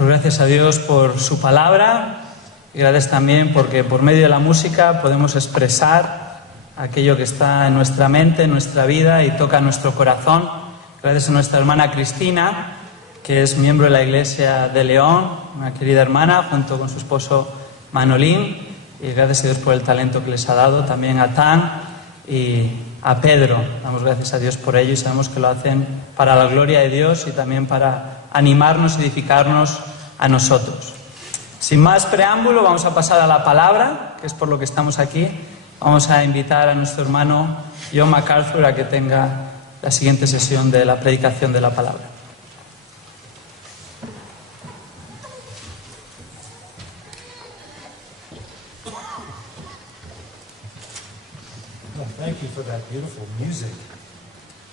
Pues gracias a Dios por su palabra y gracias también porque por medio de la música podemos expresar aquello que está en nuestra mente, en nuestra vida y toca nuestro corazón. Gracias a nuestra hermana Cristina, que es miembro de la Iglesia de León, una querida hermana, junto con su esposo Manolín. Y gracias a Dios por el talento que les ha dado, también a Tan y a Pedro. Damos gracias a Dios por ello y sabemos que lo hacen para la gloria de Dios y también para animarnos y edificarnos a nosotros. Sin más preámbulo, vamos a pasar a la palabra, que es por lo que estamos aquí. Vamos a invitar a nuestro hermano John MacArthur a que tenga la siguiente sesión de la predicación de la palabra.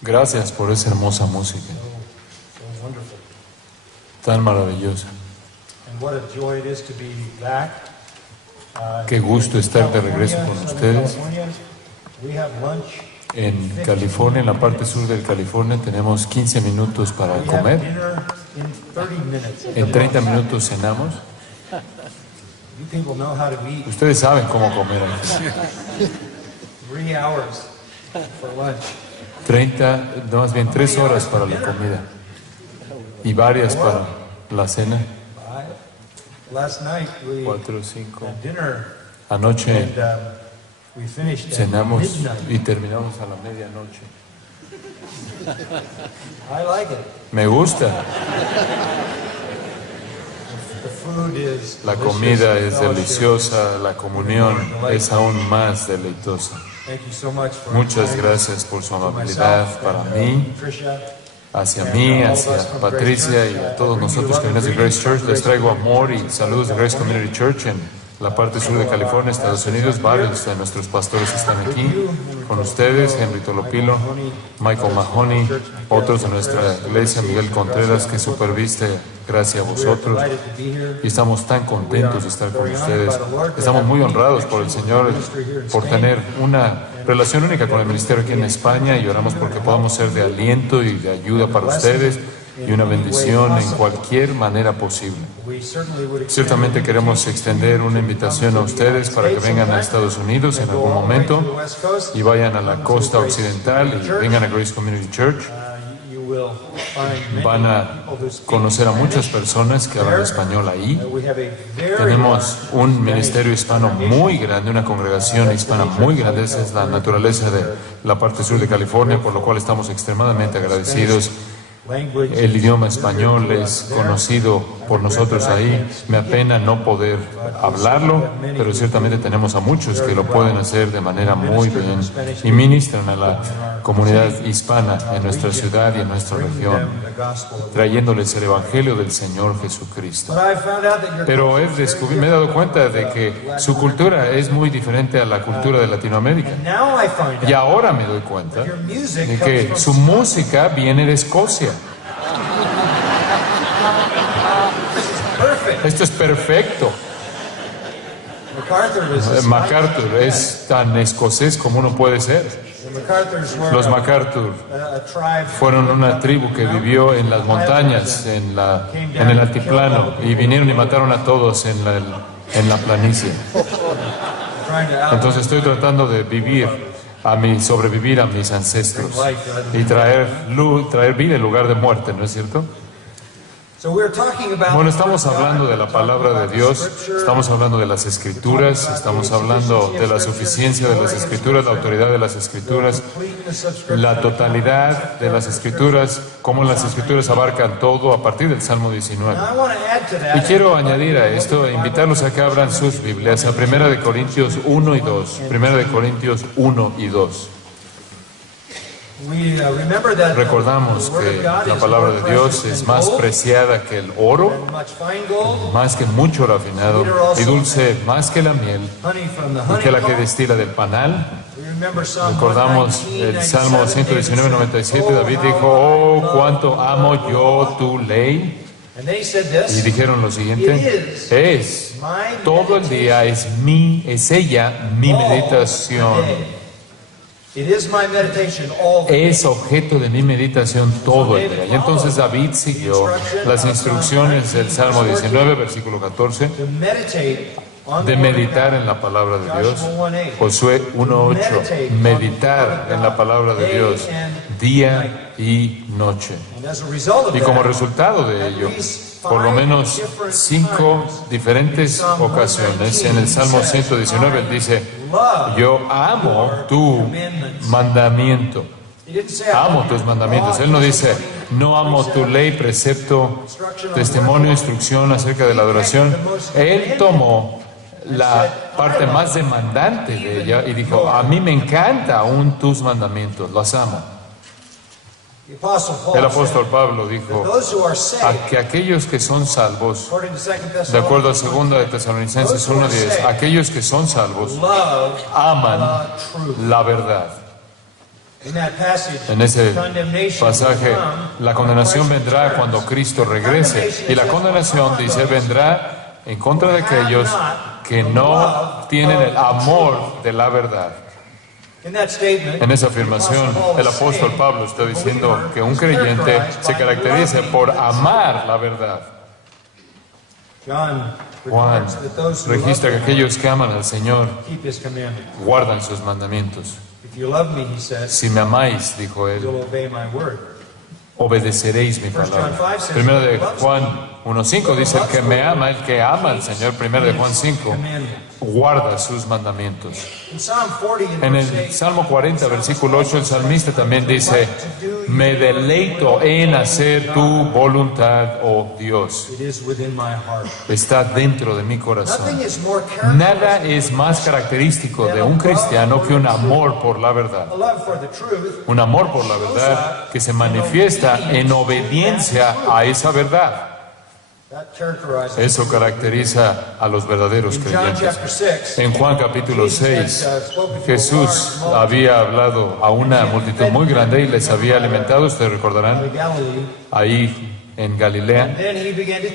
Gracias por esa hermosa música, tan maravillosa. Qué gusto estar de regreso con ustedes. En California, en la parte sur de California, tenemos 15 minutos para comer. En 30 minutos cenamos. Ustedes saben cómo comer aquí. 3 horas para la comida y varias para la cena. 4 o 5. Anoche cenamos y terminamos a la medianoche. Me gusta. La comida es deliciosa, la comunión es aún más deleitosa. Muchas gracias por su amabilidad para mí, hacia Patricia y a todos nosotros que venimos de Grace Church. Les traigo amor y saludos de Grace Community Church en la parte sur de California, Estados Unidos. Varios de nuestros pastores están aquí con ustedes: Henry Tolopilo, Michael Mahoney, otros de nuestra iglesia, Miguel Contreras, que superviste, gracias a vosotros. Y estamos tan contentos de estar con ustedes. Estamos muy honrados por el Señor, por tener una relación única con el ministerio aquí en España, y oramos porque podamos ser de aliento y de ayuda para ustedes y una bendición en cualquier manera posible. Ciertamente queremos extender una invitación a ustedes para que vengan a Estados Unidos en algún momento y vayan a la costa occidental y vengan a Grace Community Church. Van a conocer a muchas personas que hablan español ahí. Tenemos un ministerio hispano muy grande, una congregación hispana muy grande. Esa es la naturaleza de la parte sur de California, por lo cual estamos extremadamente agradecidos. El idioma español es conocido por nosotros ahí. Me apena no poder hablarlo, pero ciertamente tenemos a muchos que lo pueden hacer de manera muy bien y ministran a la comunidad hispana en nuestra ciudad y en nuestra región, trayéndoles el Evangelio del Señor Jesucristo. Pero me he dado cuenta de que su cultura es muy diferente a la cultura de Latinoamérica. Y ahora me doy cuenta de que su música viene de Escocia. Esto es perfecto. MacArthur es tan escocés como uno puede ser. Los MacArthur fueron una tribu que vivió en las montañas, en el altiplano, y vinieron y mataron a todos en la planicie. Entonces estoy tratando de sobrevivir a mis ancestros y traer vida en lugar de muerte, ¿no es cierto? Bueno, estamos hablando de la palabra de Dios, estamos hablando de las Escrituras, estamos hablando de la suficiencia de las Escrituras, la autoridad de las Escrituras, la totalidad de las Escrituras, cómo las Escrituras abarcan todo a partir del Salmo 19. Y quiero añadir a esto, invitarlos a que abran sus Biblias a 1 Corintios 1 y 2. 1 Corintios 1 y 2. Recordamos que la palabra de Dios es más preciada que el oro, más que mucho refinado, y dulce más que la miel, y que la que destila del panal. Recordamos el Salmo 119:97. David dijo: oh, cuánto amo yo tu ley. Y dijeron lo siguiente: todo el día es ella mi meditación. Es objeto de mi meditación todo el día. Y entonces David siguió las instrucciones del Salmo 19, versículo 14, de meditar en la palabra de Dios. Josué 1:8, meditar en la palabra de Dios día y noche. Y como resultado de ello, por lo menos 5 diferentes ocasiones en el Salmo 119 él dice: yo amo tu mandamiento. Amo tus mandamientos. Él no dice: no amo tu ley, precepto, testimonio, instrucción acerca de la adoración. Él tomó la parte más demandante de ella y dijo: a mí me encanta aún tus mandamientos, los amo. El apóstol Pablo dijo que aquellos que son salvos, de acuerdo a 2 de Tesalonicenses 1:10, aquellos que son salvos aman la verdad. En ese pasaje, la condenación vendrá cuando Cristo regrese. Y la condenación, dice, vendrá en contra de aquellos que no tienen el amor de la verdad. En esa afirmación, el apóstol Pablo está diciendo que un creyente se caracteriza por amar la verdad. Juan registra que aquellos que aman al Señor guardan sus mandamientos. Si me amáis, dijo él, obedeceréis mi palabra. Primero de Juan 1:5 dice: el que me ama, el que ama al Señor. Primero de Juan 5, guarda sus mandamientos. En el Salmo 40, versículo 8, el salmista también dice: me deleito en hacer tu voluntad, oh Dios. Está dentro de mi corazón. Nada es más característico de un cristiano que un amor por la verdad. Un amor por la verdad que se manifiesta en obediencia a esa verdad. Eso caracteriza a los verdaderos creyentes. En Juan capítulo 6, Jesús había hablado a una multitud muy grande y les había alimentado, ustedes recordarán, ahí en Galilea.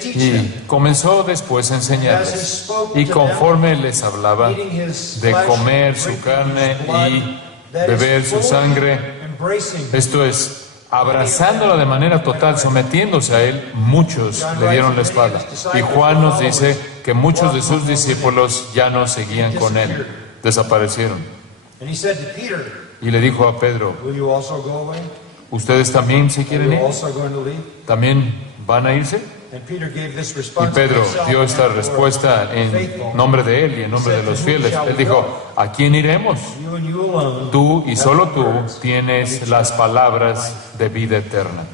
Y comenzó después a enseñarles. Y conforme les hablaba de comer su carne y beber su sangre, esto es, abrazándola de manera total, sometiéndose a él, muchos le dieron la espalda. Y Juan nos dice que muchos de sus discípulos ya no seguían con él, desaparecieron. Y le dijo a Pedro: ¿ustedes también se quieren ir? ¿También van a irse? Y Pedro dio esta respuesta en nombre de él y en nombre de los fieles. Él dijo: ¿a quién iremos? Tú y solo tú tienes las palabras de vida eterna.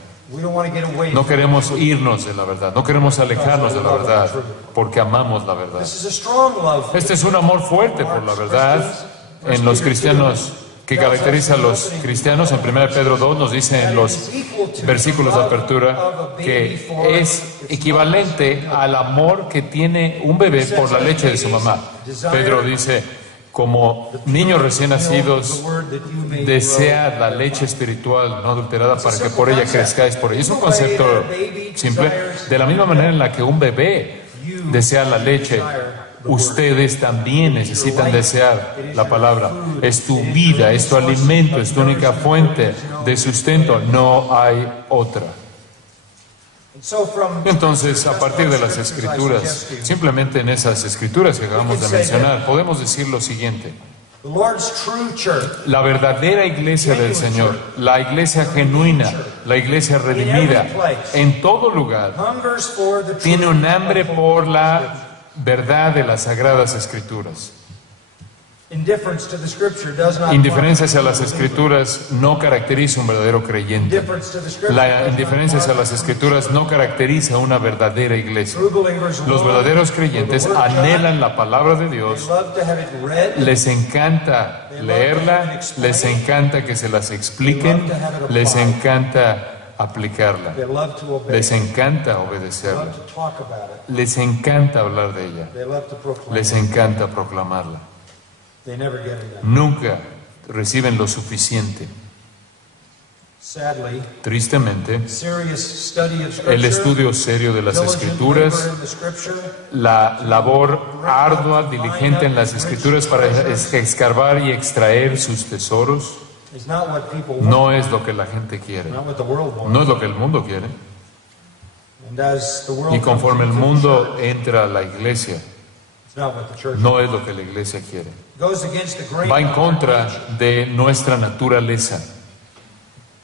No queremos irnos de la verdad, no queremos alejarnos de la verdad, porque amamos la verdad. Este es un amor fuerte por la verdad en los cristianos, que caracteriza a los cristianos. En 1 Pedro 2 nos dice en los versículos de apertura que es equivalente al amor que tiene un bebé por la leche de su mamá. Pedro dice: como niños recién nacidos, desead la leche espiritual no adulterada para que por ella crezcáis por ella. Es un concepto simple. De la misma manera en la que un bebé desea la leche, ustedes también necesitan desear la palabra. Es tu vida, es tu alimento, es tu única fuente de sustento. No hay otra. Entonces, a partir de las Escrituras, simplemente en esas Escrituras que acabamos de mencionar, podemos decir lo siguiente: la verdadera iglesia del Señor, la iglesia genuina, la iglesia redimida, en todo lugar, tiene un hambre por la verdad de las Sagradas Escrituras. Indiferencia hacia las Escrituras no caracteriza un verdadero creyente. La indiferencia hacia las Escrituras no caracteriza una verdadera iglesia. Los verdaderos creyentes anhelan la palabra de Dios, les encanta leerla, les encanta que se las expliquen, les encanta aplicarla, les encanta obedecerla, les encanta hablar de ella, les encanta proclamarla. Nunca reciben lo suficiente. Tristemente, el estudio serio de las Escrituras, la labor ardua, diligente en las Escrituras para escarbar y extraer sus tesoros, It's not what people want. No es lo que la gente quiere. Not what the world wants. No es lo que el mundo quiere. And as the world Y conforme el comes into mundo the church, entra a la iglesia, it's not what the church no es lo que la iglesia quiere. goes against the grain Va en of contra our nature. de nuestra naturaleza.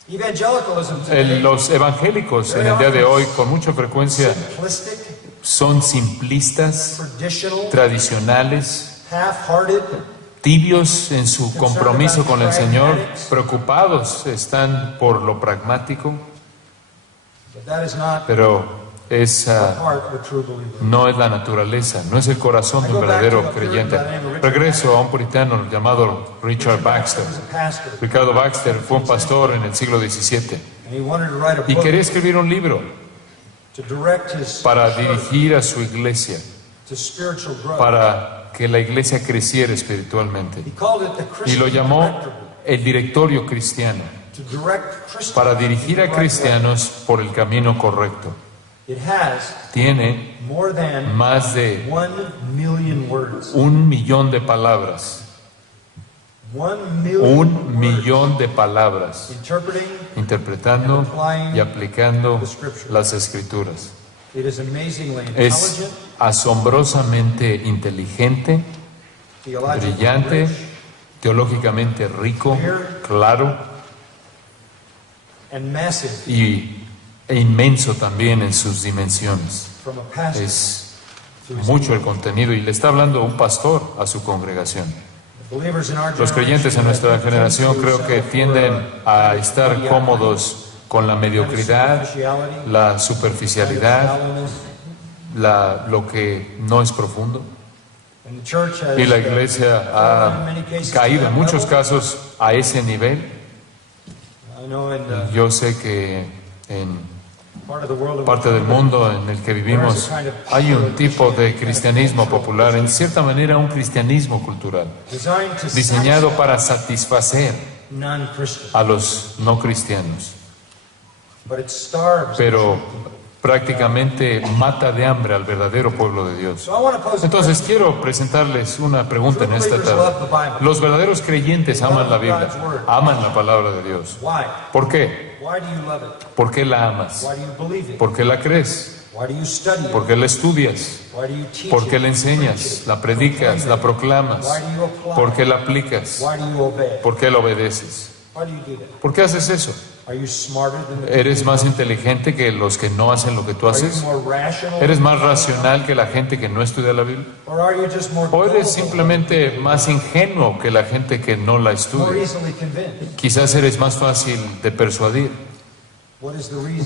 Evangelicalism today Los evangélicos en el día de hoy, con mucha frecuencia, simplistic, son simplistas, traditional, tradicionales, half-hearted, tibios en su compromiso con el Señor, preocupados están por lo pragmático, but that is not pero the esa heart of a true believer. no es la naturaleza, no es el corazón de un verdadero creyente. Regreso a un puritano llamado Richard Baxter. He was a pastor, Ricardo Baxter fue un pastor en el siglo XVII and he wanted to write a y book quería escribir un libro to direct his para church dirigir a su iglesia, to spiritual growth. para que la iglesia creciera espiritualmente. He called it the Y lo Christian llamó Director Book, el directorio cristiano, to direct Christians para dirigir a in the right way. cristianos por el camino correcto. It has Tiene more than más de 1 million words. 1.000.000 de palabras, 1 million 1.000.000 de palabras, interpreting. interpretando y aplicando las escrituras. It is amazingly Es intelligent, asombrosamente inteligente, theologically brillante, rich, teológicamente rico, claro and massive e inmenso también en sus dimensiones. from a pastor Es to his mucho el contenido y le está hablando un pastor a su congregación. believers in our Los creyentes en nuestra generación creo que tienden a estar cómodos con la mediocridad, la superficialidad, lo que no es profundo. Y la iglesia ha caído en muchos casos a ese nivel. Yo sé que en parte del mundo en el que vivimos hay un tipo de cristianismo popular, en cierta manera un cristianismo cultural, diseñado para satisfacer a los no cristianos, pero prácticamente mata de hambre al verdadero pueblo de Dios. Entonces quiero presentarles una pregunta en esta tarde. Los verdaderos creyentes aman la Biblia, aman la palabra de Dios. ¿Por qué? ¿Por qué la amas? ¿Por qué la crees? ¿Por qué la estudias? ¿Por qué la enseñas? ¿La predicas? ¿La proclamas? ¿Por qué la aplicas? ¿Por qué la obedeces? ¿Por qué haces eso? ¿Eres más inteligente que los que no hacen lo que tú haces? ¿Eres más racional que la gente que no estudia la Biblia? ¿O eres simplemente más ingenuo que la gente que no la estudia? Quizás eres más fácil de persuadir.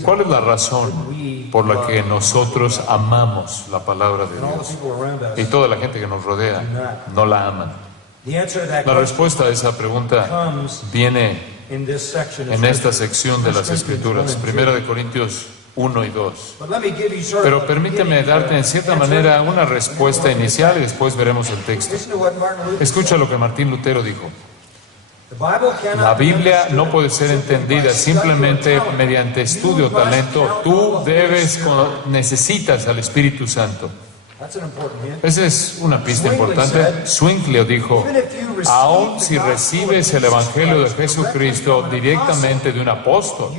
¿Cuál es la razón por la que nosotros amamos la palabra de Dios y toda la gente que nos rodea no la aman? La respuesta a esa pregunta viene en esta sección de las Escrituras, 1 Corintios 1 y 2. Pero permíteme darte en cierta manera una respuesta inicial y después veremos el texto. Escucha lo que Martín Lutero dijo. La Biblia no puede ser entendida simplemente mediante estudio o talento. Tú necesitas al Espíritu Santo. Esa es una pista importante. Zwingli dijo, aun si recibes el Evangelio de Jesucristo directamente de un apóstol,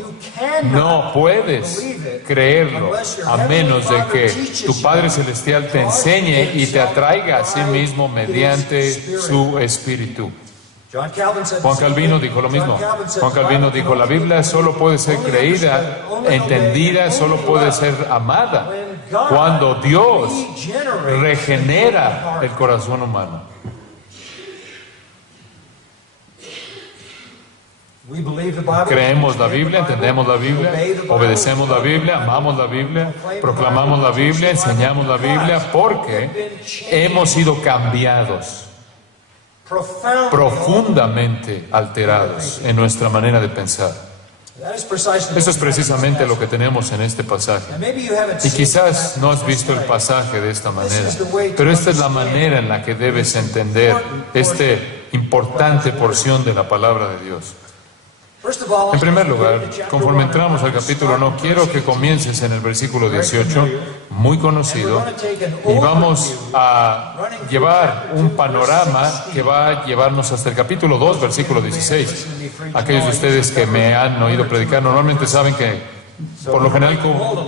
no puedes creerlo a menos de que tu Padre Celestial te enseñe y te atraiga a sí mismo mediante su Espíritu. Juan Calvino dijo lo mismo. Juan Calvino dijo, la Biblia solo puede ser creída, entendida, solo puede ser amada cuando Dios regenera el corazón humano. Creemos la Biblia, entendemos la Biblia, obedecemos la Biblia, amamos la Biblia, proclamamos la Biblia, enseñamos la Biblia porque hemos sido cambiados, profundamente alterados en nuestra manera de pensar. Eso es precisamente lo que tenemos en este pasaje. Y quizás no has visto el pasaje de esta manera, pero esta es la manera en la que debes entender esta importante porción de la palabra de Dios. First of all, En primer as we get lugar, into chapter conforme 1, entramos al capítulo 1, quiero que comiences en el versículo 18, muy conocido, y vamos a llevar un panorama que va a llevarnos hasta el capítulo 2, versículo 16. Aquellos de ustedes que me han oído predicar normalmente saben que por lo general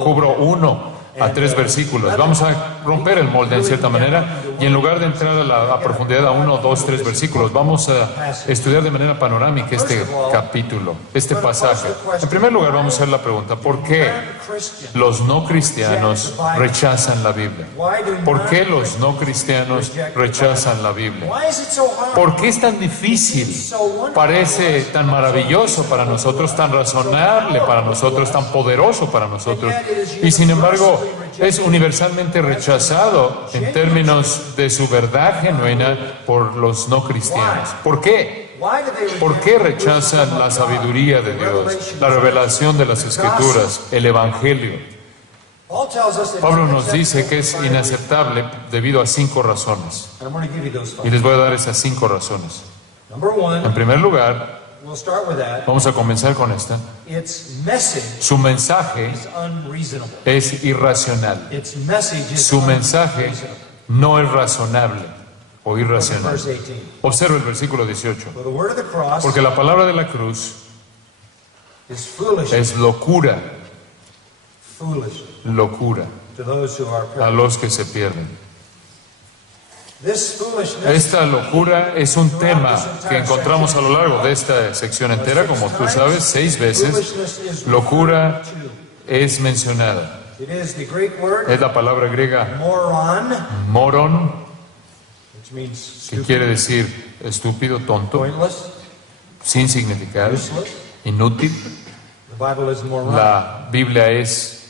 cubro 1 a 3 versículos. Vamos a romper el molde en cierta manera y en lugar de entrar a la profundidad a 1, 2, 3 versículos, vamos a estudiar de manera panorámica este capítulo, este pasaje. En primer lugar, vamos a hacer la pregunta: ¿por qué los no cristianos rechazan la Biblia? ¿Por qué los no cristianos rechazan la Biblia? why is it so hard? ¿Por qué es tan difícil? Parece tan maravilloso para nosotros, tan razonable para nosotros, tan poderoso para nosotros. Y sin embargo, es universalmente rechazado en términos de su verdad genuina por los no cristianos. ¿Por qué? Why do they ¿Por qué rechazan la sabiduría de Dios, la revelación de las Escrituras, el Evangelio? Paul tells us that Pablo nos dice que es inaceptable debido a 5 razones. and I'm going to give you those Y five. les voy a dar esas 5 razones. Number one, En primer lugar, we'll start with that. vamos a comenzar con esta. Its message Su mensaje is unreasonable. es irracional. Its message is Su mensaje unreasonable. no es razonable o Look at irracional. verse 18. Observa el versículo 18. For the word of the cross Porque la palabra de la cruz is foolish, es locura, foolish locura to those who are a perishing. los que se pierden. This foolishness Esta locura es un tema que encontramos a lo largo de esta sección entera, como tú sabes, 6 veces. foolishness is Locura referred to. es mencionada. It is the Greek word Es la palabra griega moron, moron, which means que stupid, quiere decir estúpido, tonto, pointless, sin significado, useless. inútil. The Bible is moron. La Biblia es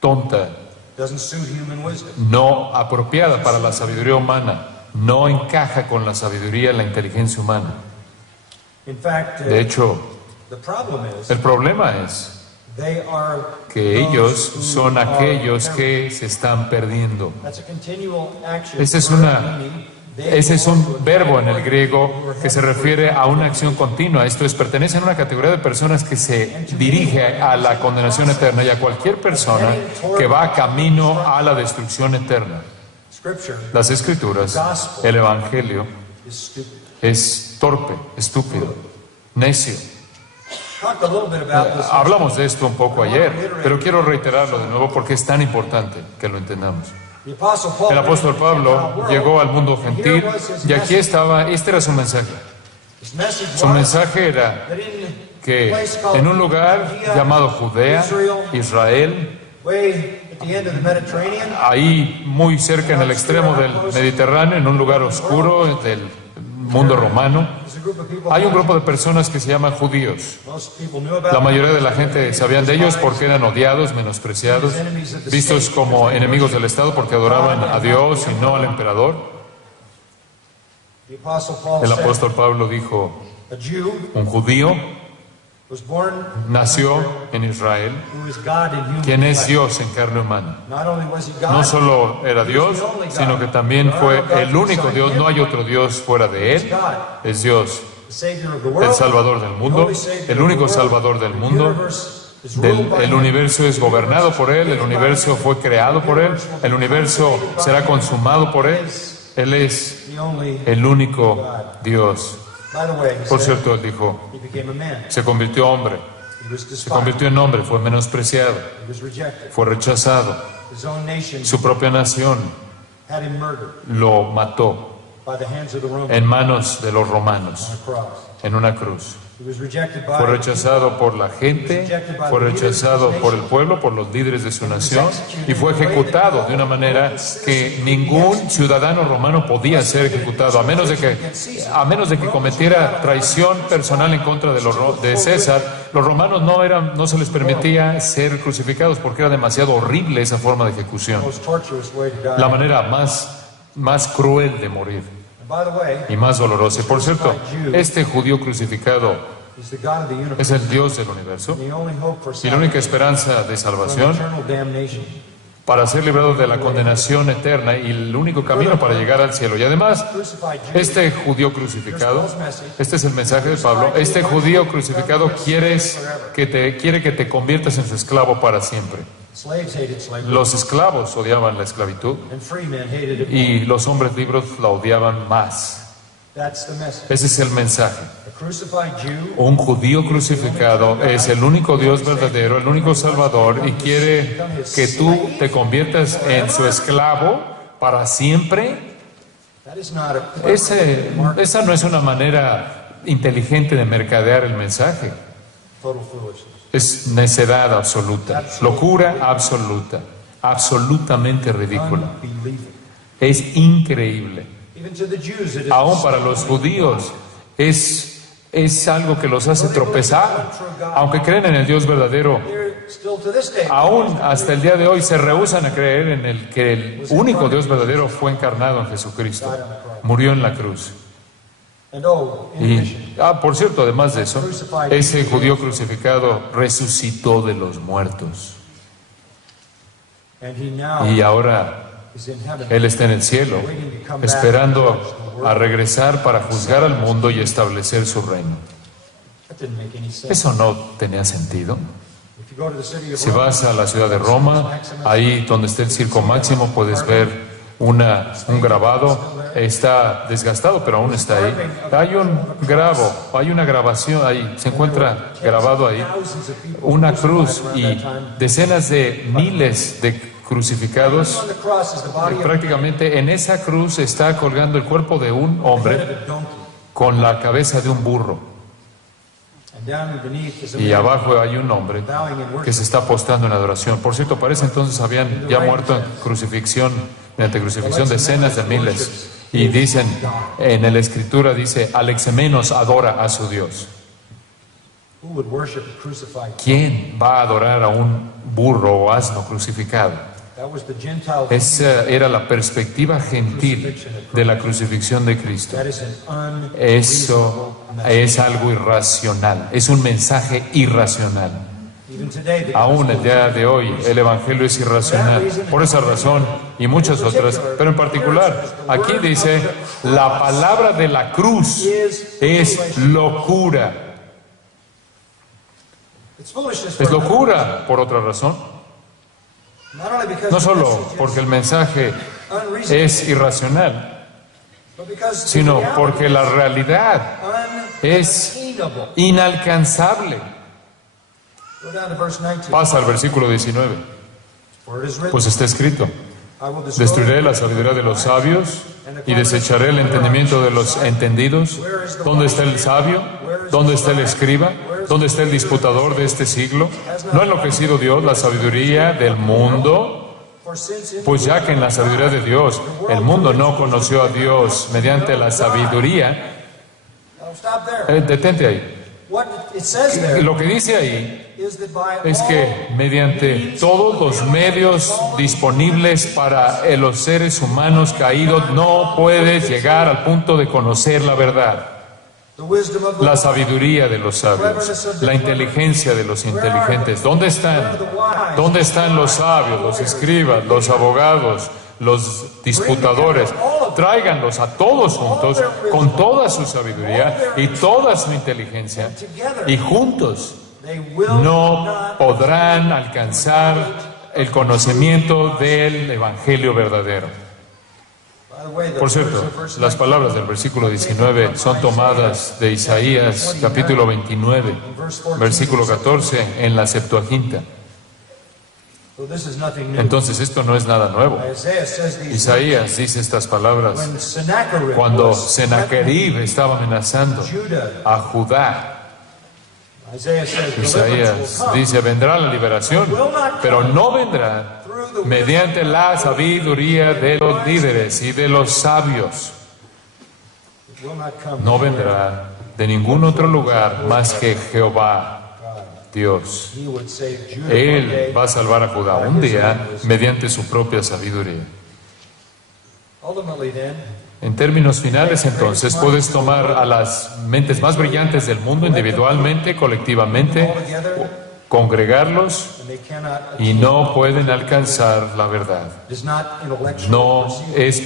tonta, Doesn't suit human wisdom. no apropiada para la sabiduría humana, no encaja con la sabiduría y la inteligencia humana. In fact, De hecho, the problem is el problema es they are que those ellos who son are aquellos perishing. que se están perdiendo. That's a continual action. Ese es verb, una- meaning they Ese es belong un to a verbo en el category griego who are que se headed refiere for a una acción continua. Esto es, pertenecen a una categoría de personas que se dirige a la condenación eterna y a cualquier persona que va camino a la destrucción eterna. Scripture Las Escrituras, el Evangelio, is stupid. es torpe, estúpido, necio. Talked a little bit about this. Hablamos de esto un poco ayer, pero quiero reiterarlo de nuevo porque es tan importante que lo entendamos. The Apostle Paul El apóstol Pablo llegó al mundo gentil y aquí estaba, este era su mensaje. His message Su was mensaje era that in que place called en un lugar Judea, llamado Judea, Israel, way at the end of the Mediterranean, ahí muy cerca en el extremo del Mediterráneo, en un lugar oscuro del mundo romano, there's a group of people. hay un grupo de personas que se llaman judíos. Most people knew about La them. mayoría de la gente sabían de ellos porque eran odiados, menospreciados, vistos como enemigos del Estado porque adoraban a Dios y no al emperador. The Apostle Paul El said, apóstol Pablo dijo, a Jew un judío was born nació en Israel, who is God in human quien es flesh. Dios en carne humana. Not only was he God, No solo era Dios, sino que también fue el único Dios. No hay otro Dios fuera de Él. Es Dios, the Savior of the world, el Salvador del mundo, el único Salvador del mundo. El universo es gobernado por Él, el universo fue creado por Él, el universo será consumado por Él. Él es the only. el único Dios. By the way, he Por said cierto, Él dijo, he became a man. se convirtió hombre, He was se despised. convirtió en hombre, fue menospreciado, He was rejected. fue rechazado. His own nation Su propia nación had him murdered lo mató by the hands of the Romans en manos de los romanos, on a cross. en una cruz. He was rejected by Fue rechazado por la gente, fue rechazado por el pueblo, por los líderes de su nación y fue ejecutado de una manera que ningún ciudadano romano podía ser ejecutado, a menos de que cometiera traición personal en contra de César. Los romanos no se les permitía ser crucificados porque era demasiado horrible esa forma de ejecución, the most torturous way to die. la manera más cruel de morir And by the way, y más dolorosa. Y por cierto, este judío crucificado he's the God of the universe. es el Dios del universo The only hope for y la única salvation esperanza de from salvación eternal damnation. para ser librado de la condenación eterna y el único camino para llegar al cielo. Y además, este judío crucificado, este es el mensaje de Pablo, este judío crucificado quiere que te conviertas en su esclavo para siempre. Los esclavos odiaban la esclavitud y los hombres libres la odiaban más. Ese es el mensaje. Un judío crucificado es el único Dios verdadero, el único Salvador, y quiere que tú te conviertas en su esclavo para siempre. Esa no es una manera inteligente de mercadear el mensaje. Es necedad absoluta, locura absoluta, absolutamente ridícula. Es increíble. Aún para los judíos es algo que los hace tropezar. Aunque creen en el Dios verdadero, aún hasta el día de hoy se rehúsan a creer en el que el único Dios verdadero fue encarnado en Jesucristo. Murió en la cruz. Y, por cierto, además de eso, ese judío crucificado resucitó de los muertos. Y ahora Él está en el cielo, esperando a regresar para juzgar al mundo y establecer su reino. Eso no tenía sentido. Si vas a la ciudad de Roma, ahí donde está el Circo Máximo, puedes ver un grabado. Está desgastado, pero aún está ahí. Hay una grabación ahí, se encuentra grabado ahí una cruz y decenas de miles de crucificados. Prácticamente en esa cruz está colgando el cuerpo de un hombre con la cabeza de un burro. Y abajo hay un hombre que se está postrando en adoración. Por cierto, para ese entonces habían ya muerto mediante crucifixión decenas de miles. Y dicen, en la Escritura dice, Alexamenos adora a su Dios. ¿Quién va a adorar a un burro o asno crucificado? Esa era la perspectiva gentil de la crucifixión de Cristo. Eso es algo irracional, es un mensaje irracional. Aún el día de hoy el Evangelio es irracional, por esa razón y muchas otras, pero en particular aquí dice, la palabra de la cruz es locura. Es locura por otra razón. No solo porque el mensaje es irracional, sino porque la realidad es inalcanzable. Pasa al versículo 19. Pues está escrito, destruiré la sabiduría de los sabios y desecharé el entendimiento de los entendidos. ¿Dónde está el sabio? ¿Dónde está el escriba? ¿Dónde está el disputador de este siglo? ¿No ha enloquecido Dios la sabiduría del mundo? Pues ya que en la sabiduría de Dios el mundo no conoció a Dios mediante la sabiduría. Detente ahí. Lo que dice ahí es que mediante todos los medios disponibles para los seres humanos caídos no puedes llegar al punto de conocer la verdad. La sabiduría de los sabios, la inteligencia de los inteligentes. ¿Dónde están? ¿Dónde están los sabios, los escribas, los abogados, los disputadores? Tráiganlos a todos juntos, con toda su sabiduría y toda su inteligencia, y juntos no podrán alcanzar el conocimiento del Evangelio verdadero. Por cierto, las palabras del versículo 19 son tomadas de Isaías capítulo 29, versículo 14 en la Septuaginta. Entonces esto no es nada nuevo. Isaías dice estas palabras cuando Sennacherib estaba amenazando a Judá. Isaías dice, vendrá la liberación, pero no vendrá mediante la sabiduría de los líderes y de los sabios. No vendrá de ningún otro lugar más que Jehová, Dios. Él va a salvar a Judá un día mediante su propia sabiduría. En términos finales, entonces, puedes tomar a las mentes más brillantes del mundo individualmente, colectivamente, congregarlos and they cannot y no pueden alcanzar la verdad. It is not intellectual, No es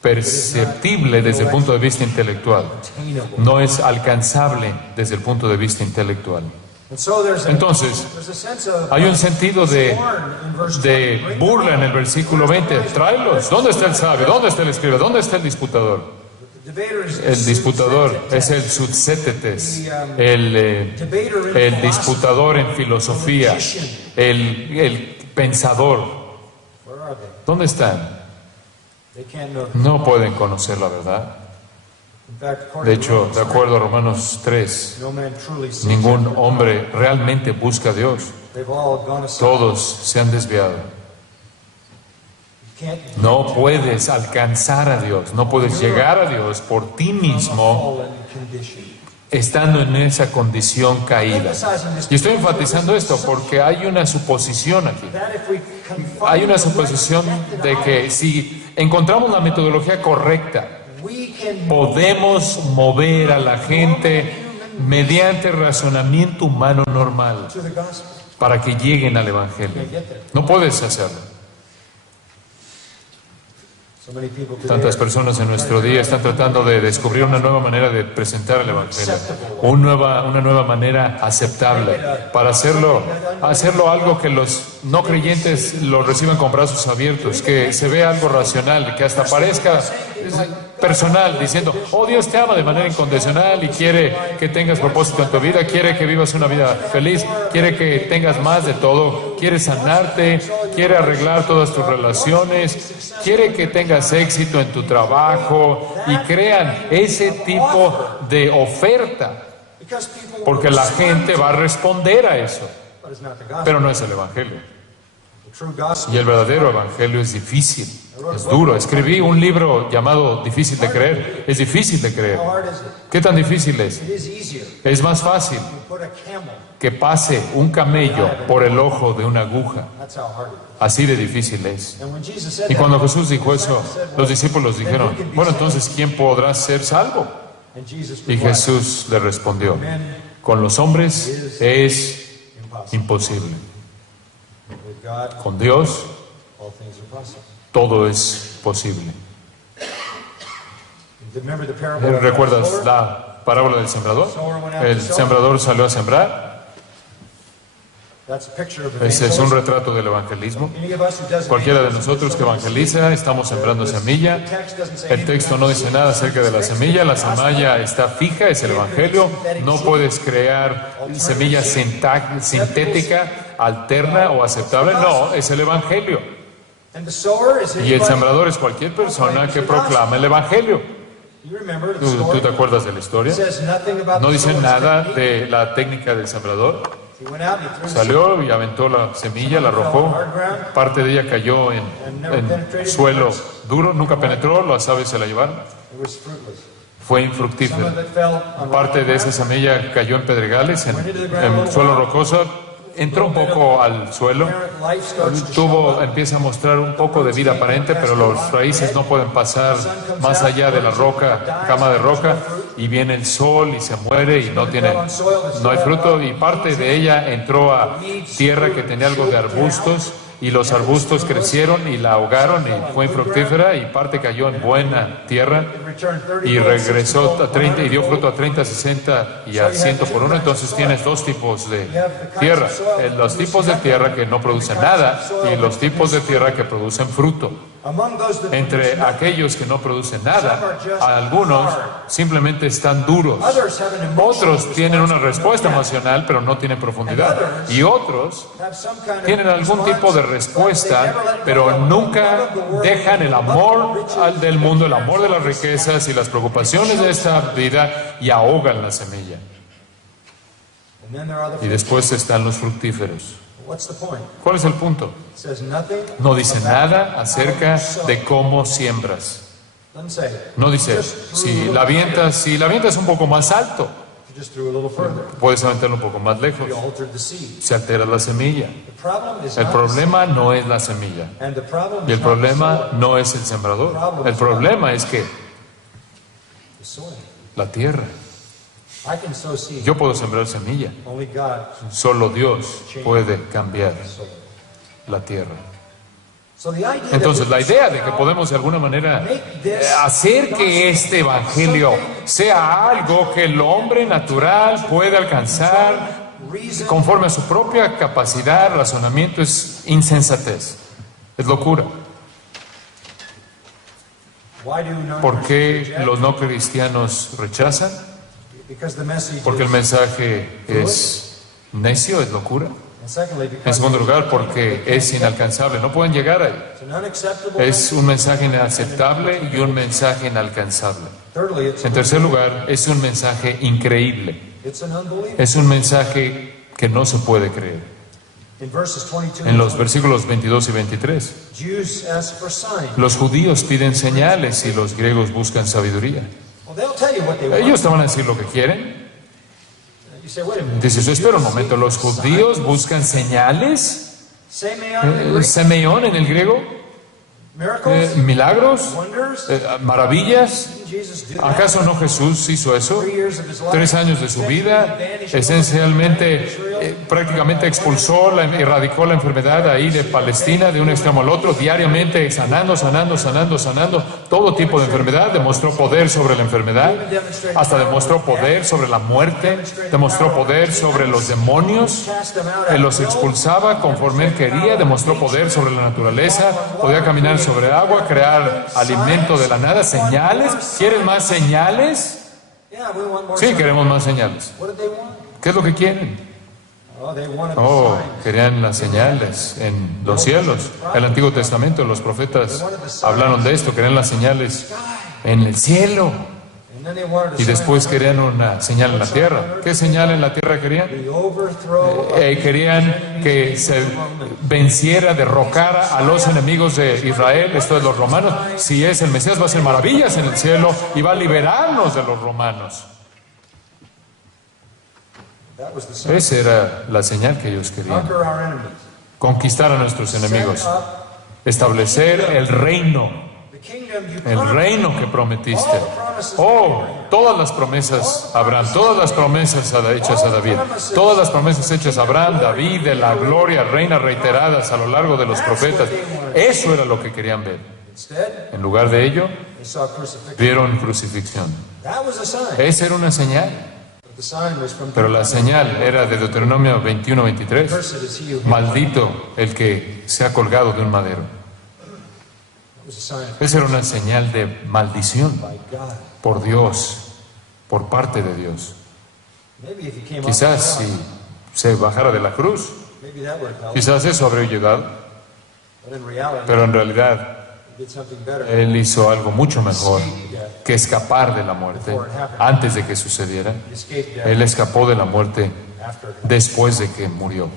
perceptible desde el punto de vista intelectual. attainable. No es alcanzable desde el punto de vista intelectual. And so there's Entonces, a sense of hay un sentido de scorn in verse 20. Bring burla en el versículo 20. Tráelos. ¿Dónde está el sabio? ¿Dónde está el escriba? ¿Dónde está el disputador? the debater is El disputador es el subsétetes, el disputador en filosofía, el pensador. Where are they? ¿Dónde están? They can't know. No pueden conocer la verdad. In fact, De according to hecho, Romans de acuerdo a Romanos 3, no man truly sees ningún him. hombre realmente busca a Dios. They've all gone aside. Todos se han desviado. You can't No puedes alcanzar a Dios, no puedes llegar a Dios por ti mismo fallen condition. estando en esa condición caída. Y estoy enfatizando esto porque hay una suposición aquí. That if we confine Hay una the right suposición de que si encontramos la metodología correcta, we can podemos mover a la gente mediante razonamiento humano normal to the gospel. para que lleguen al Evangelio. No puedes hacerlo. So many people today Tantas personas en nuestro día están tratando de descubrir una nueva manera de presentar el Evangelio, una nueva manera aceptable para hacerlo algo que los no creyentes lo reciban con brazos abiertos, que se vea algo racional, que hasta parezca personal, diciendo, oh, Dios te ama de manera incondicional y quiere que tengas propósito en tu vida, quiere que vivas una vida feliz, quiere que tengas más de todo, quiere sanarte, quiere arreglar todas tus relaciones, quiere que tengas éxito en tu trabajo y crean ese tipo de oferta, because people porque la gente va a responder a eso, but it's not the gospel. pero no es el Evangelio. The true gospel Y el verdadero Evangelio es difícil, es duro. Escribí un libro llamado Difícil de creer. Es difícil de creer. how hard is it? ¿Qué tan difícil es? It is easier. Es más fácil You put a camel. que pase un camello por el ojo de una aguja. That's how hard it is. Así de difícil es. And when Jesus said Y that, cuando Jesús dijo eso, los discípulos dijeron, bueno, entonces, ¿quién podrá ser salvo? and Jesus Y replied, Jesús le respondió, con los hombres es imposible. with God, Con Dios all things are possible. todo es posible. Remember the parable of the ¿Recuerdas sower? la parábola del sembrador? El sembrador salió a sembrar. That's a picture of Ese es un evangelism. retrato del evangelismo. Any of us who does Cualquiera de evangelism, nosotros que evangeliza, estamos sembrando semilla. El texto no dice nada acerca de la semilla está fija, es el evangelio. No puedes crear semilla sintética, alterna o aceptable. No, es el evangelio. and the sower is Y el anybody- sembrador es cualquier persona que proclama el evangelio. You remember the ¿Tú story? te acuerdas de la It historia? says nothing about No the dice sower's nada technique. de la técnica del sembrador. He went out and he threw the Salió y aventó la semilla, la arrojó. Parte de ella cayó en suelo duro, nunca penetró, las aves se la llevaron. It was fruitless. Fue Some infructífero. of it fell on Parte de esa semilla cayó en pedregales, en suelo rocoso. Entró un poco al suelo. parent life starts to show up. Empieza a mostrar un poco de vida aparente, pero las raíces no pueden pasar más allá de la roca, cama de roca, y viene el sol y se muere y no hay fruto, y parte de ella entró a tierra que tenía algo de arbustos, y los arbustos crecieron y la ahogaron y fue infructífera, y parte cayó en buena tierra It returned 30 y fold, regresó 60 a 30 y dio fold. fruto a 30, 60 y a 100 por uno. Entonces tienes dos tipos de tierra: los tipos de tierra que no producen nada y los tipos de tierra que producen fruto. Among those that Entre produce nothing, aquellos que no producen nada, algunos simplemente están duros. others have an emotional Otros tienen una response, respuesta emocional, pero no tienen profundidad. Y otros have some kind of tienen algún tipo de respuesta, pero nunca dejan el amor del mundo, el amor de las riquezas y las preocupaciones de esta vida, y ahogan la semilla. And then there are the Y después están los fructíferos. What's the point? ¿Cuál es el punto? It says nothing. No dice nada acerca de cómo siembras. Doesn't say. No dice, si la avientas un poco más alto, You just threw a little further. puedes aventarlo un poco más lejos. You altered the seed. Se altera la semilla. The problem is El not problema no es la semilla. the seed. And the problem Y el is not the problema soil, no es el sembrador. El problema es que the soil. la tierra, I can sow seed. Yo puedo sembrar semilla. Only God. Solo Dios puede cambiar la tierra. So the idea Entonces, la that idea de que podemos de alguna manera hacer que este evangelio sea algo que el hombre natural puede alcanzar reason, conforme a su propia capacidad, razonamiento, es insensatez, es locura. why do non ¿Por qué reject? los no cristianos rechazan? Because the message Porque el is, mensaje es necio, es locura. and secondly, En because segundo lugar, porque es inalcanzable, no pueden llegar ahí. it's an unacceptable. Es un mensaje inaceptable y un mensaje inalcanzable. Thirdly, it's En tercer lugar, es un mensaje increíble. it's an unbelief. Es un mensaje que no se puede creer. In verses 22 En and los 23, versículos 22 y 23, Jews ask for signs. los judíos piden señales y los griegos buscan sabiduría. Well, they'll tell you what they want. Ellos te van a decir lo que quieren. You say, wait a minute. Dices, espera un momento, ¿los judíos buscan señales? Semeon in Greek, Semeón en el griego, miracles, milagros, wonders. maravillas. Didn't Jesus do that? ¿Acaso no Jesús hizo eso? 3 years of his life. 3 años de su vida, esencialmente, prácticamente expulsó, erradicó la enfermedad ahí de Palestina de un extremo al otro, diariamente sanando, todo tipo de enfermedad, demostró poder sobre la enfermedad, hasta demostró poder sobre la muerte, demostró poder sobre los demonios, Cast them out. él los expulsaba conforme él quería, demostró poder sobre la naturaleza, podía caminar sobre agua, crear alimento de la nada, señales. ¿Quieren más señales? Yeah, we want more Sí, signs. queremos más señales. What did they want? ¿Qué es lo que quieren? Oh, they wanted the Oh, signs. querían las señales en los cielos. El Antiguo Testamento, los profetas hablaron de esto, querían las señales en el cielo. And then they wanted a Y sign después querían una señal en la tierra. ¿Qué señal en la tierra querían? the overthrow of Querían que se venciera, derrocara a los enemigos de Israel, esto de los romanos. Si es el Mesías, va a hacer maravillas en el cielo y va a liberarnos de los romanos. that was the sign. Esa era la señal que ellos querían. Conquer our enemies. Conquistar a nuestros enemigos. Set up Establecer el reino. the kingdom you El promised. reino que prometiste. Oh, todas las promesas a Abraham, todas las promesas hechas a David, todas las promesas hechas a Abraham, David, de la gloria, reina reiteradas a lo largo de los profetas. Eso era lo que querían ver. Instead, En lugar de ello, they saw crucifixion. vieron crucifixión. That was a sign. Esa era una señal, But the sign was from pero la señal era de Deuteronomio 21:23. Cursed is he who hates. Maldito el que se ha colgado de un madero. That was a sign Esa era una señal de maldición by God. por Dios, por parte de Dios. Maybe if he came Quizás up with si se bajara de la cruz, maybe that would have helped. quizás eso habría ayudado, But in reality, pero en realidad he did something better. él hizo algo mucho mejor que escapar de la muerte antes de que sucediera. He escaped death Él escapó de la muerte after it. después de que murió.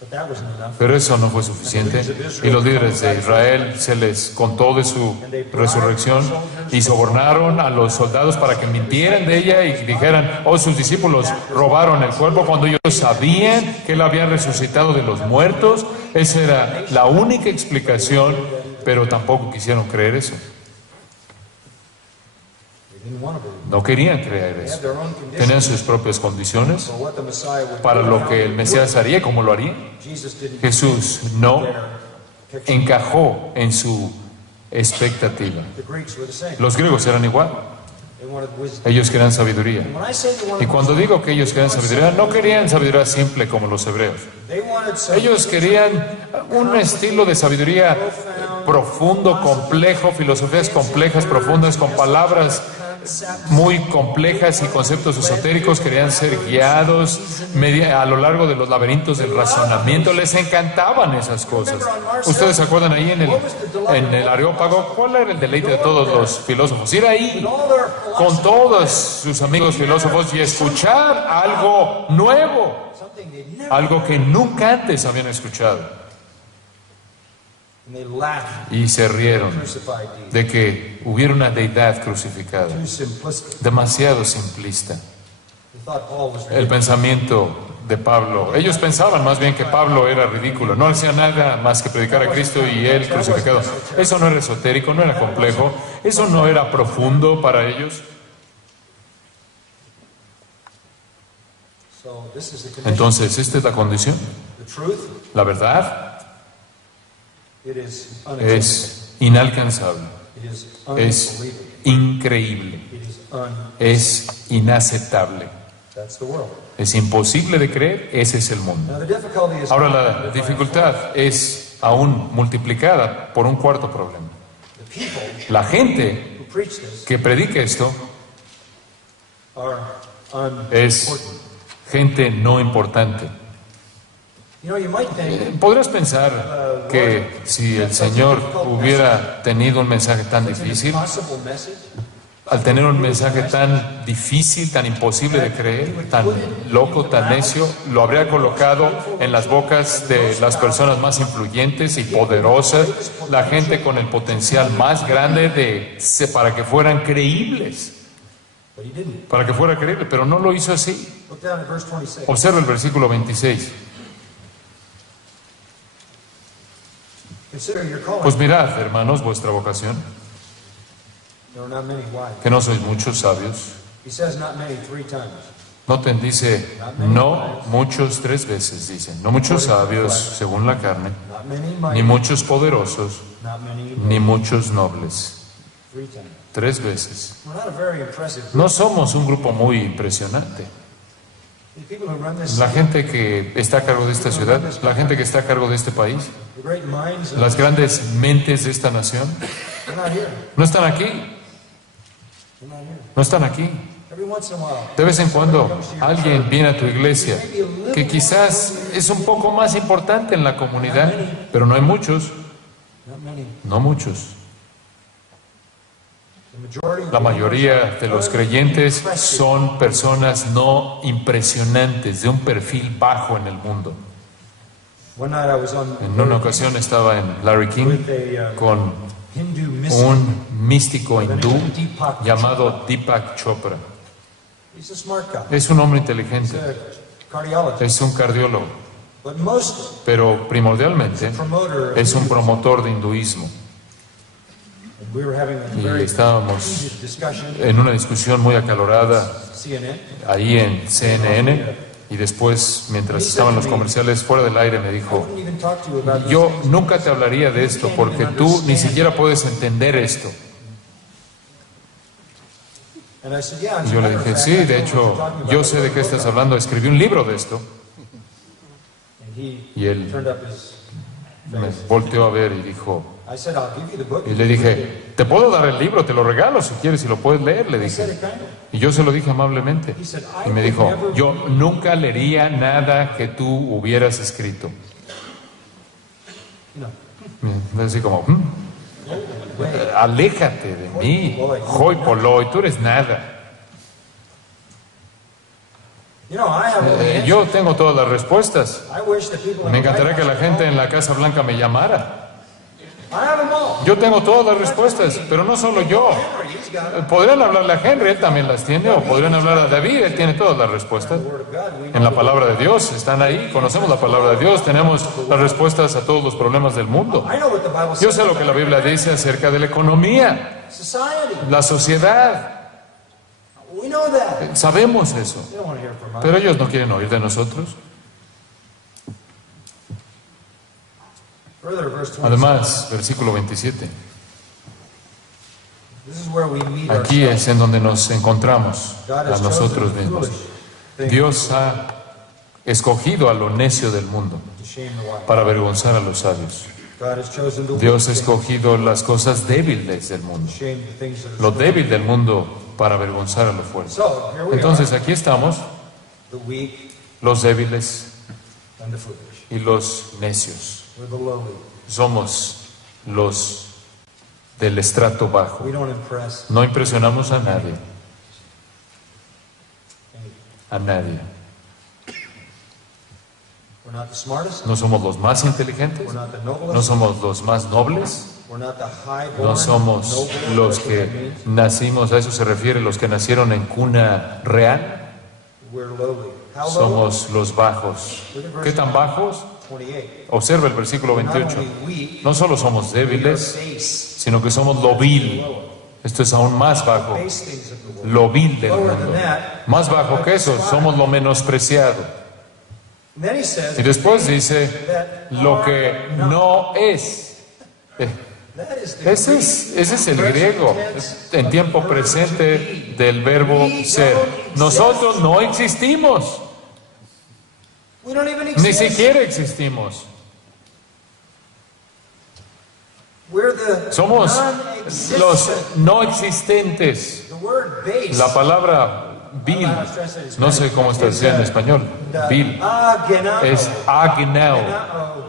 But that wasn't enough. Pero eso no fue suficiente y los líderes de Israel se les contó de su resurrección y sobornaron a los soldados para que mintieran de ella y dijeran, oh, sus discípulos robaron el cuerpo cuando ellos sabían que él había resucitado de los muertos. Esa era la única explicación, pero tampoco quisieron creer eso. They didn't want to believe. No querían creer They had eso. their own conditions Tenían sus propias condiciones for what the Messiah would para do. lo que el Mesías haría, como lo haría. Jesus didn't Jesús no their picture. encajó en su expectativa. The Greeks were the same. Los griegos eran igual. They wanted wisdom. Ellos querían sabiduría. When I say they Y wanted cuando digo que ellos querían sabiduría, no querían sabiduría simple como los hebreos. they wanted some Ellos querían un estilo de sabiduría profundo, complejo, filosofías complejas, profundas, con palabras muy complejas y conceptos esotéricos. Querían ser guiados a lo largo de los laberintos del razonamiento. Les encantaban esas cosas. ¿Ustedes se acuerdan ahí en el Areópago? ¿Cuál era el deleite de todos los filósofos? Ir ahí all their con todos sus amigos filósofos y escuchar algo nuevo, something they never algo que nunca antes habían escuchado. and they laughed Y se rieron crucified deed. de que hubiera una deidad crucificada. Too simplistic. Demasiado simplista. They thought Paul was El pensamiento de Pablo, ellos pensaban más bien que Pablo era ridículo, no hacía nada más que predicar a Cristo y él crucificado. Eso no era esotérico, no era complejo, eso no era profundo para ellos. So this is the condition. Entonces, esta es la condición. The truth, La verdad it is unattainable. es inalcanzable, It is es unbelievable. increíble, It is es inaceptable, That's the world. es imposible de creer, ese es el mundo. Now the difficulty is Ahora la dificultad es aún multiplicada por un cuarto problema. the people La gente who preach this que predica esto are es unimportant. gente no importante. You know, you might think Podrás pensar que si el Señor hubiera tenido un mensaje tan it's an difícil, impossible message. al tener un mensaje tan difícil, tan imposible de creer, tan loco, tan necio, lo habría colocado en las bocas de las personas más influyentes y poderosas, la gente con el potencial más grande para que fueran creíbles, But he didn't. para que fuera creíble, pero no lo hizo así. Look down at verse 26. Observa el versículo 26. Consider your calling. Pues mirad, hermanos, vuestra vocación, There are not many wise. que no sois muchos sabios. He says not many 3 times. Noten, dice, no muchos 3 veces, dice, no muchos sabios según la carne, Not many ni mighty. muchos poderosos, Not many ni muchos nobles. 3 times. 3 veces. We're not a very impressive group. No somos un grupo muy impresionante. The people who run this, La gente que está a cargo de esta ciudad, la gente que está a cargo de este país, the great minds, of, las grandes mentes de esta nación, they're not here. no están aquí, They're not here. no están aquí. Every once in a while, De vez en cuando alguien viene a tu iglesia que quizás es un poco más importante en la comunidad, pero no hay muchos, not many. no muchos. The majority of La the mayoría de los creyentes son personas no impresionantes, de un perfil bajo en el mundo. One night I was on En una ocasión estaba en Larry King with a con Hindu mystic. un místico hindú llamado Deepak Chopra. He's a smart guy. Es un hombre He's inteligente, a cardiologist. es un cardiólogo, But mostly, pero primordialmente promoter of es un Hinduism. promotor de hinduismo. And we were having a Y very estábamos heated discussion en una discusión muy acalorada CNN. ahí en CNN y después, mientras estaban los comerciales fuera del aire, me I dijo, wouldn't even talk to you about these yo things. nunca te hablaría de esto porque tú ni siquiera puedes entender esto. And I said, yeah, as Y a yo le matter of dije, fact, sí, I de know what you're hecho, talking yo about. sé de qué estás hablando, escribí un libro de esto. And he Y él turned up his me face. volteó a ver y dijo, I said, I'll give you the book. y le dije, te puedo dar el libro, te lo regalo si quieres y lo puedes leer, le I said dije. it kind of. Y yo se lo dije amablemente. Y me dijo, yo nunca leería nada que tú hubieras escrito. You know, Así como, aléjate de mí, hoy poloi, tú eres nada. you know, I have all the answers. Yo tengo todas las respuestas. I wish that people in Me the White encantaría que la House gente would en la Casa Blanca me llamara. know. I have them all. Yo tengo todas las respuestas, pero no solo yo. Henry, he's got it. Podrían hablarle a Henry, él también las tiene, o podrían hablar a David, él tiene todas las respuestas. The Word of God, we En know. la palabra de Dios, están ahí, conocemos la palabra de Dios, tenemos las respuestas a todos los problemas del mundo. I know what the Bible Yo says. sé lo que la Biblia dice acerca de la economía, Society. la sociedad, We know that. sabemos eso, They don't want to hear from us. pero ellos no quieren oír de nosotros. Further, verse 20. Además, versículo 27, This is where we meet aquí ourselves. es en donde nos encontramos God a has chosen nosotros the mismos. foolish things Dios ha escogido a lo necio del mundo to shame the wise. para avergonzar a los sabios. God has chosen the Dios ha weak things escogido las cosas débiles del mundo, to shame the things that are lo strong. débil del mundo para avergonzar a lo fuerte. So, here we Entonces aquí estamos, are, the weak los débiles and the foolish. y los necios. We're the lowly. Somos los del estrato bajo. We don't impress No impresionamos a nadie, anyone. a nadie. We're not the smartest. No somos los más inteligentes, We're not the no noblest. somos los más nobles, We're not the highborn. no somos noble, los that's what that que means. nacimos, a eso se refiere, los que nacieron en cuna real. We're lowly. How low? Somos los bajos. ¿Qué tan bajos? 28. Observa el versículo Not 28. only weak, No solo somos we are débiles, base. sino que somos lo vil, Esto es aún más bajo, base things of the world. lo vil del Lower mundo. than that, Más bajo que eso, somos lo menospreciado. And then he says, Y después dice, lo que no es. that is the Ese es el griego, en tiempo presente del verbo ser. Nosotros no existimos, we don't even ni exist. siquiera existimos. We're the Somos non-existent. los no existentes. The word base. La palabra vil, no sé cómo está decida en español, vil, es agneo.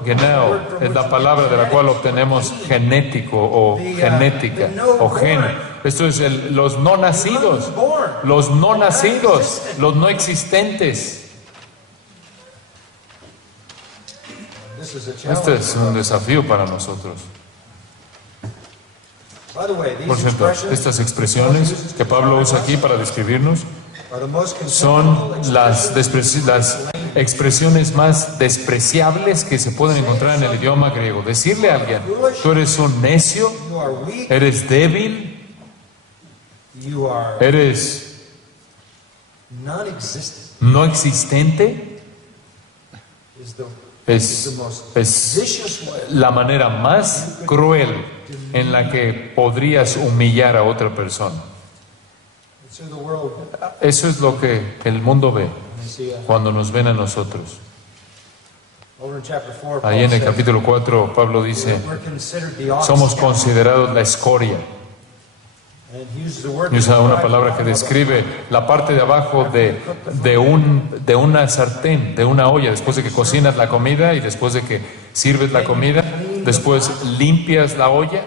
Geneo es la palabra de la cual obtenemos genético o genética o gen. Esto es los no nacidos, los no nacidos, los no existentes. This is a Este challenge. es un desafío para nosotros. By the way, Por these cierto, expressions estas expresiones que Pablo usa aquí para describirnos are the most son contemptible las expresiones más despreciables que se pueden encontrar en el idioma griego. Decirle a alguien, tú eres un necio, You are weak. eres débil, You are eres non-existent. no existente, Is the es vicious way. la manera más cruel en la que podrías humillar a otra persona. It's who the world Eso es lo que el mundo ve when they see us. cuando nos ven a nosotros. Over in chapter 4, Ahí en Paul el says, capítulo 4, Pablo dice, we're considered the somos ox. considerados la escoria. And he uses the word Y usa una to palabra que describe describe la parte de abajo de una sartén, de una olla, después de que cocinas la comida y después de que sirves la comida, después limpias la olla,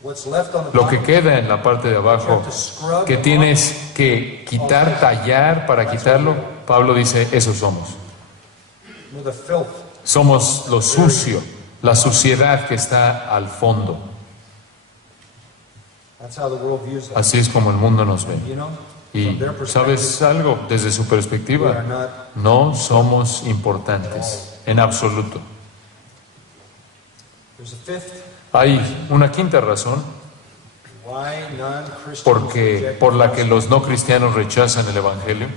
what's left on the lo que bottom. queda en la parte de abajo, que tienes que quitar, tallar para quitarlo, Pablo dice, eso somos. With the filth. Somos lo sucio, la suciedad que está al fondo. That's how the world views us. Así es como el mundo nos ve. You know? Y From their perspective, ¿sabes algo? Desde su we are perspectiva, not. no somos importantes, en absoluto. There's a fifth. Hay una quinta razón Why non-Christians reject por la the que los no cristianos rechazan el Evangelio.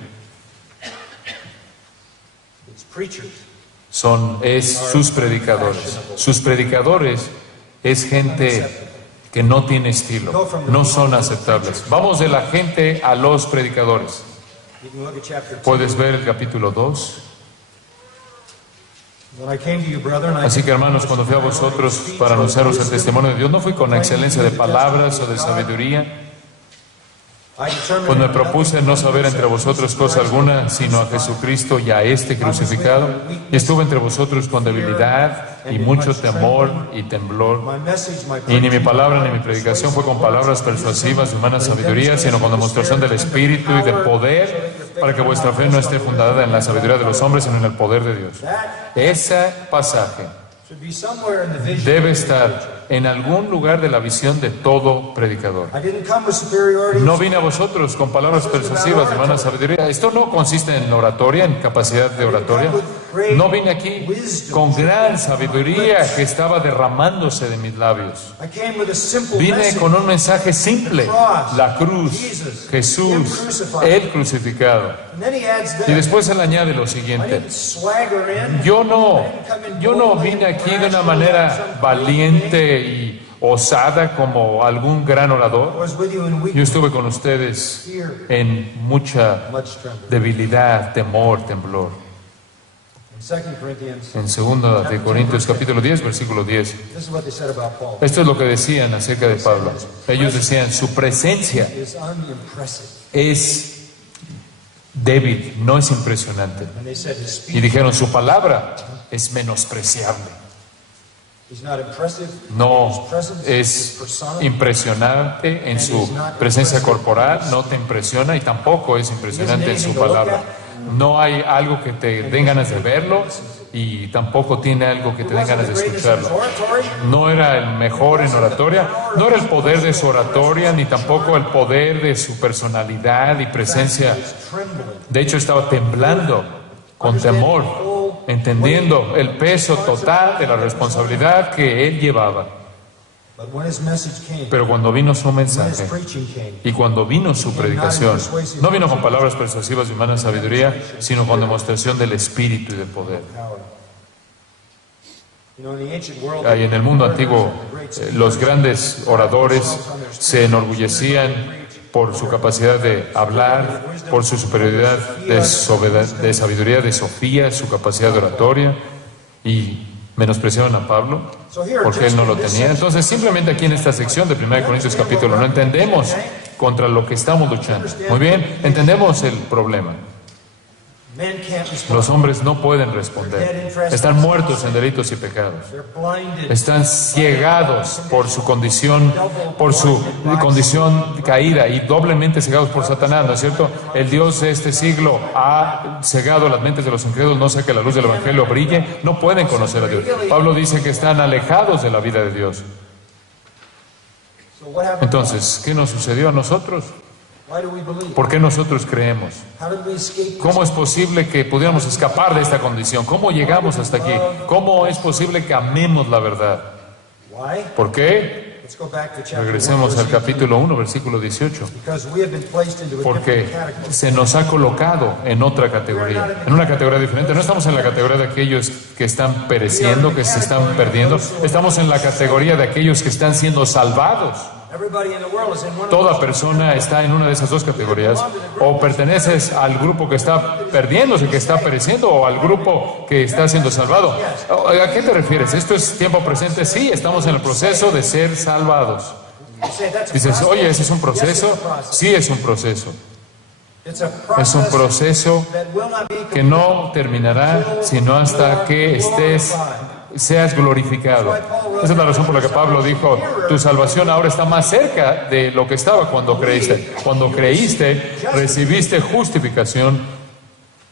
It's preachers. Es sus predicadores. Sus predicadores es gente que no tiene estilo, no son aceptables. Vamos de la gente a los predicadores. You can look at chapter 2. Puedes ver el capítulo 2. When I came to you, brethren, I Así que hermanos, cuando fui a vosotros para anunciaros el testimonio de Dios, no fui con excelencia de palabras o de sabiduría, I determined pues me that propuse no saber entre vosotros cosa alguna, sino a Jesucristo y a este crucificado. Y estuve entre vosotros con debilidad y mucho temor y temblor. my message, my Y ni mi preaching, palabra ni mi predicación fue con palabras persuasivas de humana sabiduría, sino con demostración del Espíritu y de poder, para que vuestra fe no esté fundada en la sabiduría de los hombres, sino en el poder de Dios. Ese pasaje should be somewhere in the vision. debe estar en algún lugar de la visión de todo predicador. I didn't come with superiority. No vine a vosotros con palabras persuasivas de humana sabiduría. Esto no consiste en oratoria, en capacidad de oratoria. No vine aquí con gran sabiduría que estaba derramándose de mis labios. I came with a simple Vine message. con un mensaje simple: la cruz, Jesús, el crucificado. And then he adds Y that. después él añade lo I siguiente: didn't swagger in. yo no vine aquí de una manera valiente y osada como algún gran I orador. was with you in Yo weakness, estuve con ustedes fear, en mucha much trembling. debilidad, temor, temblor. In 2 Corinthians, En 2 de Corintios capítulo 10, versículo 10. this is what they said about Paul. Esto es lo que decían acerca de Pablo. Ellos decían, su presencia Is unimpressive. es débil, no es impresionante. And they said his Y speech dijeron, su palabra es menospreciable. is not impressive. No His presence is es personified. impresionante en su presencia corporal, no te impresiona y tampoco es impresionante en su palabra. No hay algo que te den ganas de verlo y tampoco tiene algo que te den ganas de escucharlo. No era el mejor en oratoria, no era el poder de su oratoria, ni tampoco el poder de su personalidad y presencia. De hecho, estaba temblando con temor, entendiendo el peso total de la responsabilidad que él llevaba. But when his message came, Pero cuando vino su when his mensaje preaching came, y cuando vino su predicación, no vino con palabras persuasivas de humana sabiduría, sino con demostración del Espíritu y del poder. power. You know, in the ancient world, En el mundo antiguo, los grandes oradores se enorgullecían por su capacidad de hablar, por su superioridad de sabiduría, de sofía, su capacidad de oratoria, y menospreciaban a Pablo porque él no lo tenía. Entonces, simplemente aquí en esta sección de 1 Corintios capítulo no entendemos contra lo que estamos luchando. Muy bien, entendemos el problema. men can't respond. Los hombres no pueden responder. Están muertos en delitos y pecados. They're blinded. Están ciegados por su condición caída y doblemente cegados por Satanás, ¿no es cierto? El Dios de este siglo ha cegado las mentes de los incrédulos, no sea que la luz del Evangelio brille, no pueden conocer a Dios. Pablo dice que están alejados de la vida de Dios. So what happened? Entonces, ¿qué nos sucedió a nosotros? Why do we believe? ¿Por qué nosotros creemos? How did we escape this? ¿Cómo es posible que pudiéramos escapar de esta condición? ¿Cómo llegamos hasta aquí? ¿Cómo es posible que amemos la verdad? Why? ¿Por qué? Let's go back to chapter 1, Regresemos al verse 18. capítulo 1, versículo 18. Because we have been placed into a Porque different category. se nos ha colocado en otra categoría, en una categoría diferente. No estamos en la categoría de aquellos que están pereciendo, que se están perdiendo. Estamos en la categoría de aquellos que están siendo salvados. Everybody in the world is in one of Toda those. persona está en una de esas dos categorías. O perteneces al grupo que está perdiéndose, que está pereciendo, o al grupo que está siendo salvado. ¿A qué te refieres? ¿Esto es tiempo presente? Sí, estamos en el proceso de ser salvados. You say that's a Dices, process. oye, ¿ese es un Yes, proceso? it's a process. Sí, es un proceso. It's a Es un process proceso that will not be que no terminará sino hasta que seas glorificado. Esa es la razón por la que Pablo dijo, tu salvación ahora está más cerca de lo que estaba cuando creíste. Cuando creíste, recibiste justificación.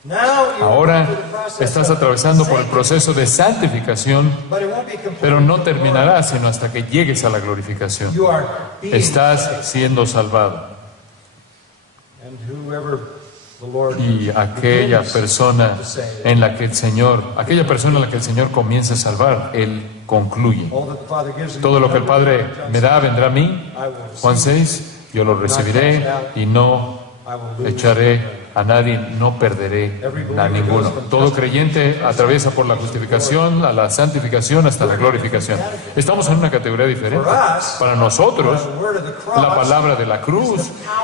Now you're Ahora going through the process estás of atravesando por el proceso de santificación, but it won't be complete. pero no terminará sino hasta que llegues a la glorificación. You are being Estás siendo salvado. and whoever the Lord Y aquella persona en la que el Señor comienza a salvar, Él concluye. all that the Father gives me, Todo lo que el Padre me da vendrá a mí. I will Juan 6, yo lo recibiré y no echaré a nadie, no perderé a ninguno. Todo creyente atraviesa por la justificación, a la santificación, hasta la glorificación. Estamos en una categoría diferente. Para nosotros, the word of the cross, la palabra de la cruz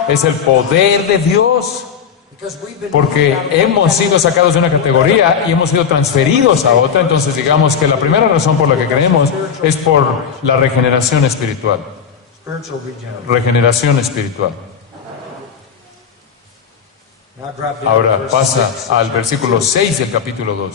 es el poder de Dios. because we've been Porque hemos sido sacados de una categoría y hemos sido transferidos a otra. Entonces digamos que la primera razón por la que creemos es por la regeneración espiritual. spiritual regeneration. Regeneración espiritual. Now drop down to Ahora verse pasa 6. al versículo 6 del capítulo 2.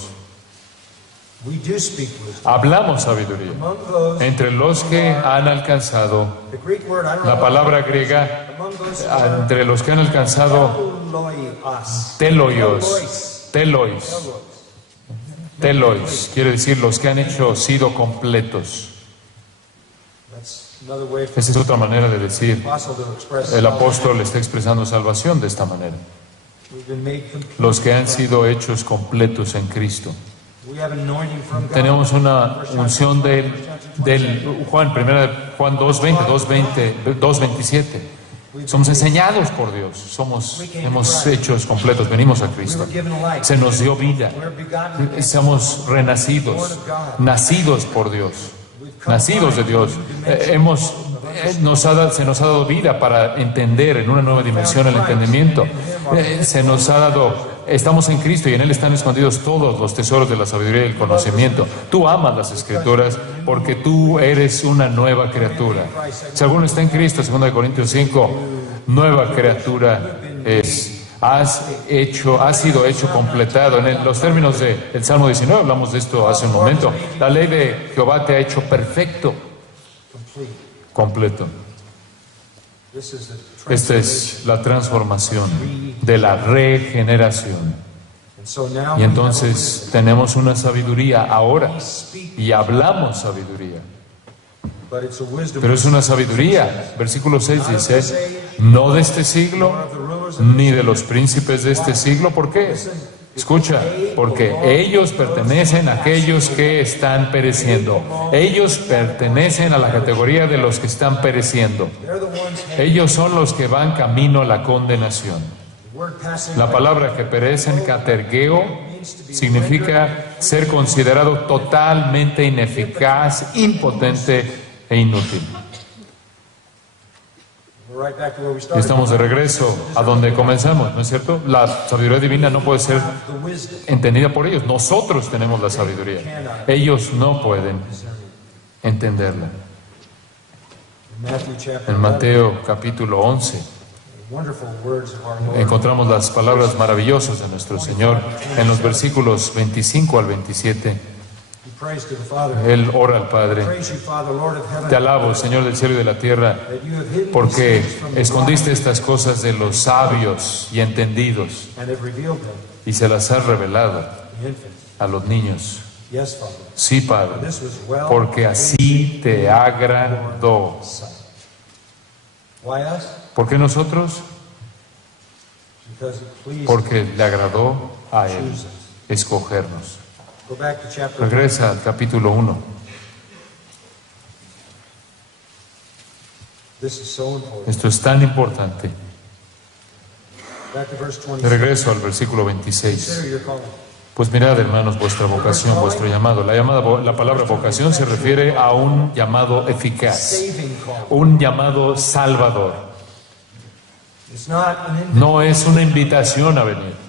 We do speak wisdom. Hablamos sabiduría Among those, entre los que han alcanzado, the Greek word, I don't la know, palabra griega, among those who are entre los que han alcanzado teloios. telois, quiere decir los que han sido completos. That's another way for Esa es otra manera de decir. the apostle to express El apóstol está expresando salvación de esta manera. we've been made complete. Los que han sido hechos completos en Cristo. We have anointing from God. Tenemos una unción del Juan 2:27. Somos enseñados por Dios, hemos hechos completos, venimos a We Cristo. were given a life. Se nos dio vida, We're begotten. somos renacidos, nacidos por Dios, nacidos de Dios. Se nos ha dado vida para entender en una nueva dimensión el entendimiento. Se nos ha dado, estamos en Cristo y en Él están escondidos todos los tesoros de la sabiduría y el conocimiento. Tú amas las Escrituras porque tú eres una nueva criatura. Si alguno está en Cristo, 2 Corintios 5, nueva criatura es. Has sido hecho completado. En los términos del Salmo 19, hablamos de esto hace un momento. La ley de Jehová te ha hecho perfecto, completo. This is the Esta es la transformación de la regeneración. and so now Y entonces tenemos una sabiduría ahora we speak, y hablamos sabiduría. but it's a wisdom Pero es una sabiduría. Versículo 6 dice, no de este siglo, ni de los príncipes de este siglo. ¿Por qué? Escucha, porque ellos pertenecen a aquellos que están pereciendo. Ellos pertenecen a la categoría de los que están pereciendo. Ellos son los que van camino a la condenación. La palabra que perecen, katergeo, significa ser considerado totalmente ineficaz, impotente e inútil. Estamos de regreso a donde comenzamos, ¿no es cierto? La sabiduría divina no puede ser entendida por ellos. Nosotros tenemos la sabiduría. Ellos no pueden entenderla. En Mateo capítulo 11 encontramos las palabras maravillosas de nuestro Señor en los versículos 25 al 27. Él ora al Padre: te alabo, Señor del cielo y de la tierra, porque escondiste estas cosas de los sabios y entendidos y se las has revelado a los niños. Sí, Padre, porque así te agradó. ¿Por qué nosotros? Porque le agradó a Él escogernos. Regresa al capítulo 1. Esto es tan importante. De regreso al versículo 26. Pues mirad, hermanos, vuestra vocación, vuestro llamado. La palabra vocación se refiere a un llamado eficaz, un llamado salvador. No es una invitación a venir.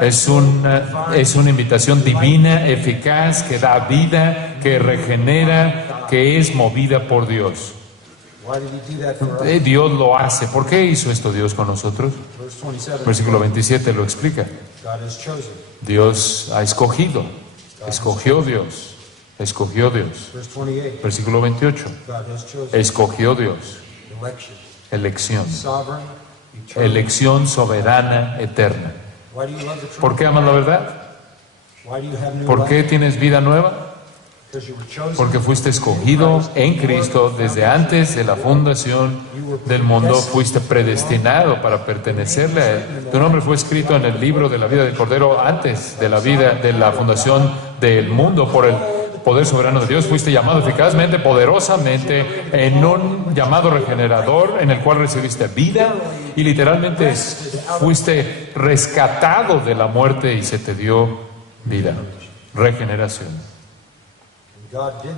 Es una invitación divina, eficaz, que da vida, que regenera, que es movida por Dios. Dios lo hace. ¿Por qué hizo esto Dios con nosotros? Versículo 27 lo explica. Dios ha escogido. Escogió Dios. Escogió Dios. Versículo 28. Escogió Dios. Elección. Elección soberana, eterna. ¿Por qué amas la verdad? ¿Por qué tienes vida nueva? Porque fuiste escogido en Cristo desde antes de la fundación del mundo. Fuiste predestinado para pertenecerle a Él. Tu nombre fue escrito en el libro de la vida del Cordero antes de la fundación del mundo por el poder soberano de Dios. Fuiste llamado eficazmente, poderosamente, en un llamado regenerador en el cual recibiste vida y literalmente fuiste rescatado de la muerte y se te dio vida, regeneración.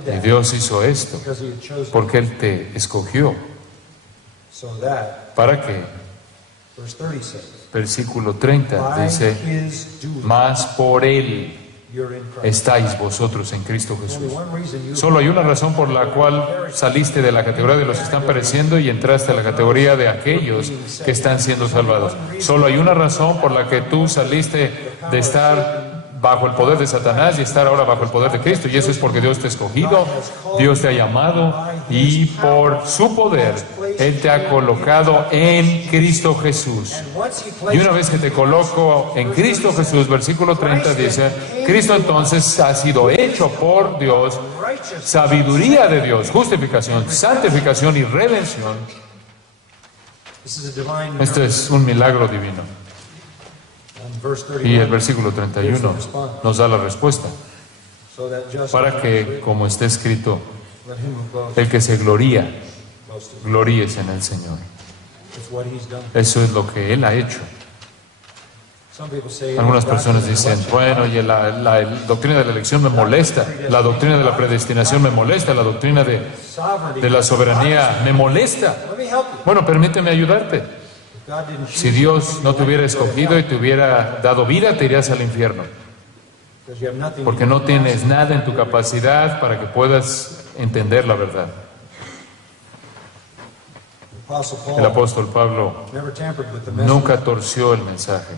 Y Dios hizo esto porque Él te escogió. ¿Para qué? Versículo 30 dice: mas por Él estáis vosotros en Cristo Jesús. Solo hay una razón por la cual saliste de la categoría de los que están pereciendo y entraste a la categoría de aquellos que están siendo salvados. Solo hay una razón por la que tú saliste de estar bajo el poder de Satanás y estar ahora bajo el poder de Cristo, y eso es porque Dios te ha escogido, Dios te ha llamado, y por su poder Él te ha colocado en Cristo Jesús. Y una vez que te coloco en Cristo Jesús, versículo 30 dice: Cristo entonces ha sido hecho por Dios sabiduría de Dios, justificación, santificación y redención. Este es un milagro divino. Y el versículo 31 nos da la respuesta. Para que, como está escrito, el que se gloríe, gloríese en el Señor. Eso es lo que Él ha hecho. Algunas personas dicen: bueno, y la doctrina de la elección me molesta, la doctrina de la predestinación me molesta, la doctrina de la soberanía me molesta. Bueno, permíteme ayudarte. Si Dios no te hubiera escogido y te hubiera dado vida, te irías al infierno. Porque no tienes nada en tu capacidad para que puedas entender la verdad. El apóstol Pablo nunca torció el mensaje,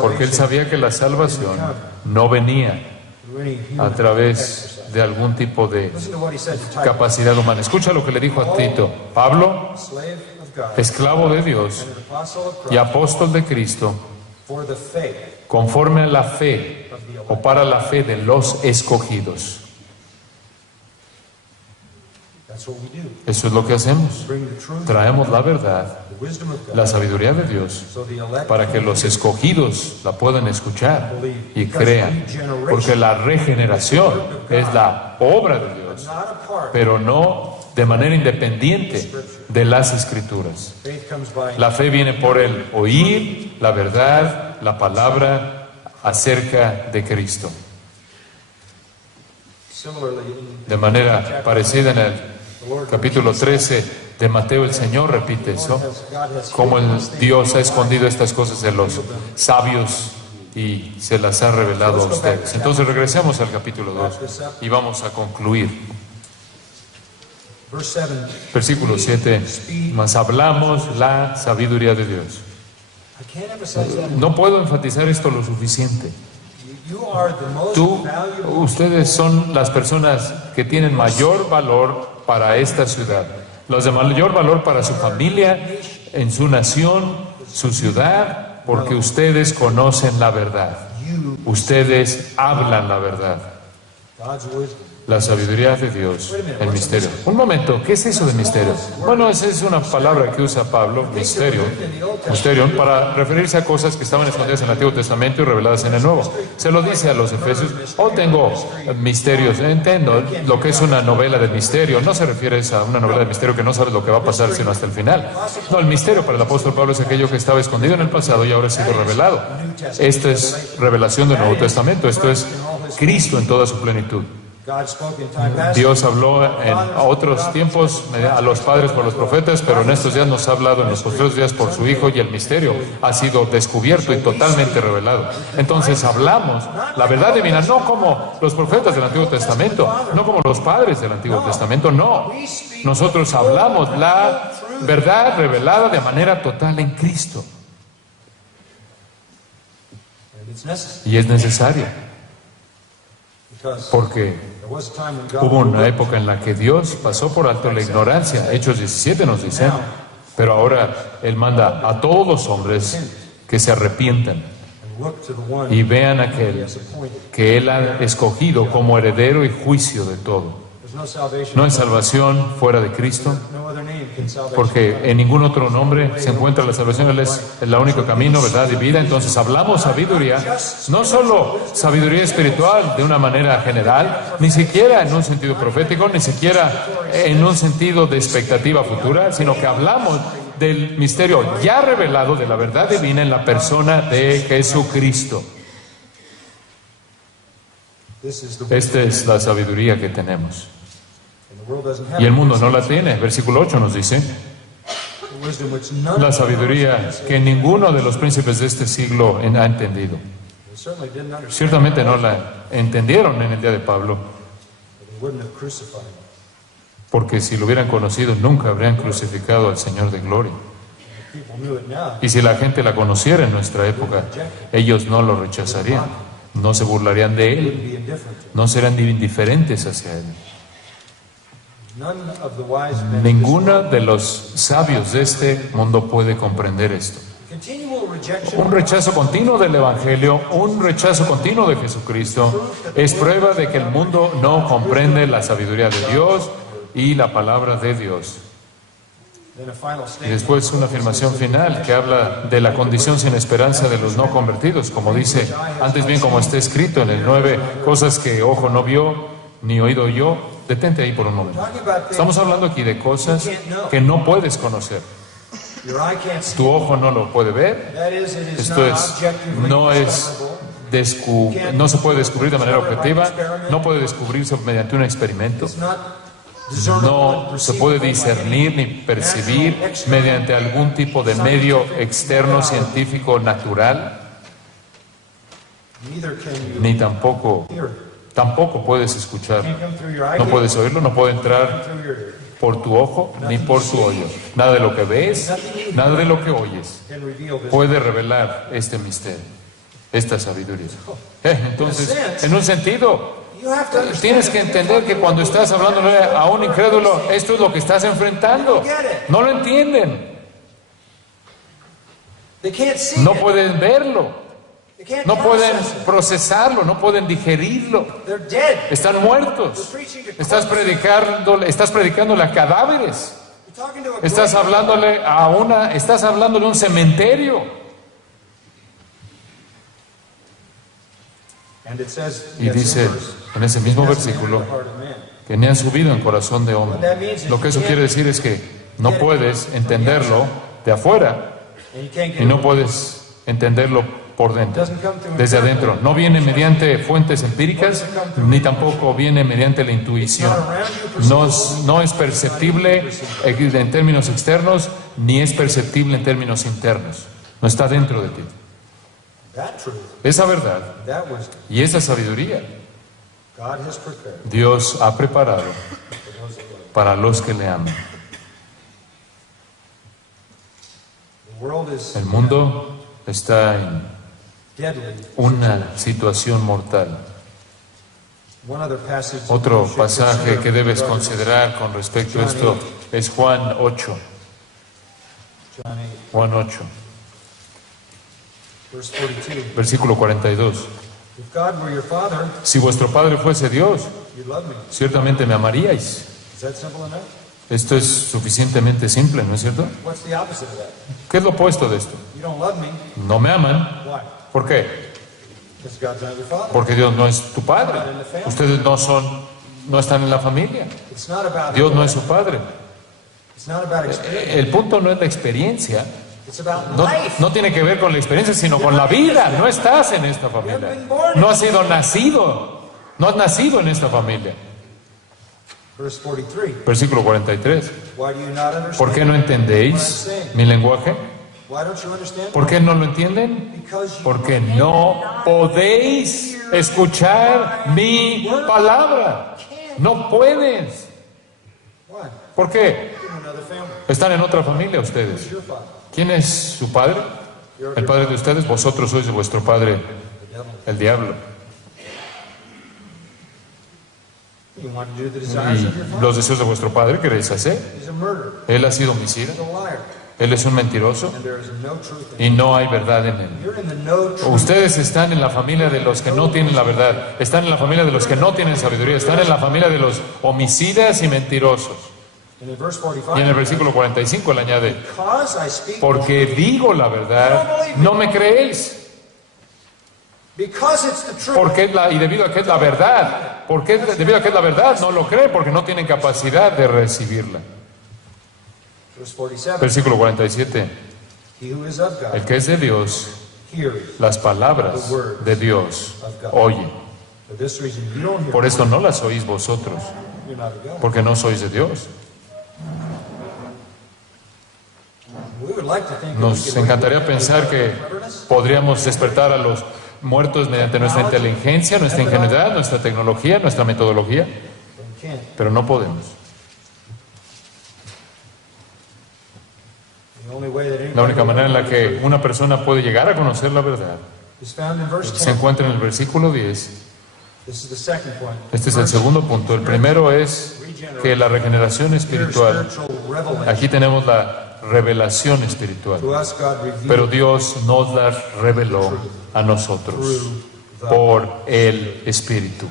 porque él sabía que la salvación no venía a través de algún tipo de capacidad humana. Escucha lo que le dijo a Tito: Pablo, esclavo de Dios y apóstol de Cristo, conforme a la fe o para la fe de los escogidos. That's what we do. Eso es lo que hacemos. Bring the truth, Traemos la verdad, the wisdom of God, la sabiduría de Dios, so the elect para que los escogidos la puedan escuchar y crean. Porque la regeneración es la obra de Dios, not apart. pero no de manera independiente de las Escrituras. Faith comes by La fe viene por el oír la verdad, la palabra acerca de Cristo. similarly in De manera parecida en el capítulo 13 de Mateo, el Señor repite eso, God has como Dios ha escondido estas cosas de los sabios y se las ha revelado a ustedes. Entonces regresemos al capítulo 2 y vamos a concluir. verse 7. Versículo 7, mas hablamos la sabiduría de Dios. I can't emphasize that. No puedo enfatizar esto lo suficiente. You are the most valuable. Ustedes son las personas que tienen mayor valor para esta ciudad, los de mayor valor para su familia, en su nación, su ciudad, porque ustedes conocen la verdad. Ustedes hablan la verdad. God's wisdom. La sabiduría de Dios, el misterio. Un momento, ¿qué es eso de misterio? Bueno, esa es una palabra que usa Pablo, misterio, para referirse a cosas que estaban escondidas en el Antiguo Testamento y reveladas en el Nuevo. Se lo dice a los Efesios, tengo misterios, entiendo lo que es una novela de misterio. No se refiere a una novela de misterio que no sabes lo que va a pasar sino hasta el final. No, el misterio para el apóstol Pablo es aquello que estaba escondido en el pasado y ahora ha sido revelado. Esto es revelación del Nuevo Testamento, esto es Cristo en toda su plenitud. God spoke in time past. Dios habló en otros tiempos a los padres por los profetas, pero en estos días nos ha hablado en los posteriores días por su Hijo, y el misterio ha sido descubierto y totalmente revelado. Entonces hablamos la verdad divina, no como los profetas del Antiguo Testamento, no como los padres del Antiguo Testamento, no. Nosotros hablamos la verdad revelada de manera total en Cristo. And it's necessary Y es necesario, because porque there was a time when God hubo una época en la que Dios pasó por alto la ignorancia. Hechos 17 nos dice, pero ahora Él manda a todos los hombres que se arrepientan and look to the one y vean a He aquel has appointed. que Él ha escogido como heredero y juicio de todo. There's no salvation. No hay salvación fuera de Cristo, No other name can salvation. porque en ningún otro nombre se encuentra la salvación. Él es el único camino, verdad y vida. Entonces hablamos sabiduría, no solo sabiduría espiritual de una manera general, ni siquiera en un sentido profético, ni siquiera en un sentido de expectativa futura, sino que hablamos del misterio ya revelado de la verdad divina en la persona de Jesucristo. This is the Esta es la sabiduría que tenemos. and the world doesn't have Y el mundo no la tiene. Versículo 8 nos dice, the wisdom which none la sabiduría que ninguno de los príncipes de este siglo ha entendido. they certainly didn't understand. Ciertamente no la entendieron en el día de Pablo, They wouldn't have crucified him. porque si lo hubieran conocido nunca habrían crucificado al Señor de gloria. People knew it now. Y si la gente la conociera en nuestra época, ellos no lo rechazarían, no se burlarían de Wouldn't él, be indifferent to no serán indiferentes hacia él. him. None of the wise men. Ninguno de los sabios de este mundo puede comprender esto. Continual rejection. Un rechazo continuo del Evangelio, un rechazo continuo de Jesucristo, es prueba de que el mundo no comprende la sabiduría de Dios y la palabra de Dios. Then a final Y statement. después una afirmación final que habla de la condición sin esperanza de los no convertidos, como dice, antes bien como está escrito en el 9, cosas que ojo no vio, ni oído oyó. Detente ahí por un momento. Talking about things Estamos hablando aquí de cosas que no puedes conocer. your eye can't see. Tu ojo no lo puede ver. That is, it is Esto not es, objectively no es discoverable. no se puede descubrir de manera objetiva, no puede descubrirse mediante un experimento, It's not discernible no and se puede perceivable by discernir ni percibir mediante algún tipo de medio externo, científico, natural, neither can you ni tampoco puedes escuchar. can't come through your eye. No puedes oírlo, no puede entrar through your ear. por tu ojo ni por tu oído. Nada de lo que ves, nada de lo que oyes Can reveal this. puede revelar este misterio, esta sabiduría. Entonces, en un sentido, You have to understand tienes que entender que cuando estás hablando a un incrédulo, esto es lo que estás enfrentando. No lo entienden, They can't see no it. pueden verlo. They can't No pueden process it. procesarlo, no pueden digerirlo. They're dead. Están muertos. Estás predicándole a cadáveres. You're talking to a Estás grave. hablándole a un cementerio. And it says, Y dice en ese mismo versículo que ni han subido en corazón de hombre. Lo que eso quiere decir es que no puedes entenderlo de afuera and you can't y get no puedes entenderlo por dentro, desde adentro. No viene mediante fuentes empíricas, ni tampoco viene mediante la intuición. No es perceptible en términos externos, ni es perceptible en términos internos. No está dentro de ti. that truth, Esa verdad that wisdom, y esa sabiduría God has prepared Dios ha preparado for those that love Him. para los que le aman. The world is El mundo está en deadly. una situación mortal. One other passage that Otro you should pasaje consider, que debes brothers, considerar con respecto a esto es Juan 8. John 8, Juan 8, verse 42. versículo 42. If God were your father, Si vuestro Padre fuese Dios, you'd love me. ciertamente me amaríais. Is that simple enough? Esto es suficientemente simple, ¿no es cierto? What's the opposite of that? ¿Qué es lo opuesto de esto? You don't love me. No me aman. Why? ¿Por qué? Because God's not your father. Porque Dios no es tu Padre. Ustedes no están en la familia. It's not about Dios no es su Padre. It's not about experience. El punto no es la experiencia. It's about No, life. no tiene que ver con la experiencia, sino con la vida. No estás en esta familia. No has sido nacido. No has nacido en esta familia. Verse 43. Versículo 43. Why do you not understand? ¿Por qué no entendéis mi lenguaje? Why don't you understand? ¿Por qué no lo entienden? Because you Porque no podéis escuchar mi palabra. No puedes. Why? ¿Por qué? You're in another family. Están en otra familia ustedes. Who's your father? ¿Quién es su padre? El padre de ustedes. Vosotros sois de vuestro padre, The devil. el diablo. You want to do the desires of your Y father. los deseos de vuestro padre queréis hacer. He's a murderer. Él ha sido homicida. He's a liar. Él es un mentiroso And there is no truth in him. y no hay verdad en él. You're in the no truth. Ustedes están en la familia de los que no tienen la verdad. Están en la familia de los que no tienen sabiduría. Están en la familia de los homicidas y mentirosos. And in verse Y en 45, el versículo 45 él añade, because I speak, porque digo la verdad, no me creéis. because it's the truth. Porque y debido a que es la verdad, porque debido a que es la verdad, no lo creen porque no tienen capacidad de recibirla. Verse 47, Versículo 47. he who is of God El que es de Dios, hears. las palabras de Dios oye. For this reason, you don't hear. Por esto no las oís vosotros, You're not of God. porque no sois de Dios. We would like to think that we Nos could encantaría pensar que podríamos despertar a los muertos mediante nuestra inteligencia, nuestra ingenuidad, nuestra tecnología, nuestra metodología, but we can't. pero no podemos. The only way that La única anybody manera en la que una persona puede llegar a conocer la verdad is found in verse se 10. encuentra en el versículo 10. This is the second point. Este es el segundo punto. El primero es que la regeneración Here, espiritual, spiritual revelation. aquí tenemos la revelación espiritual, To us, God revealed pero Dios nos la reveló a nosotros por el Espíritu.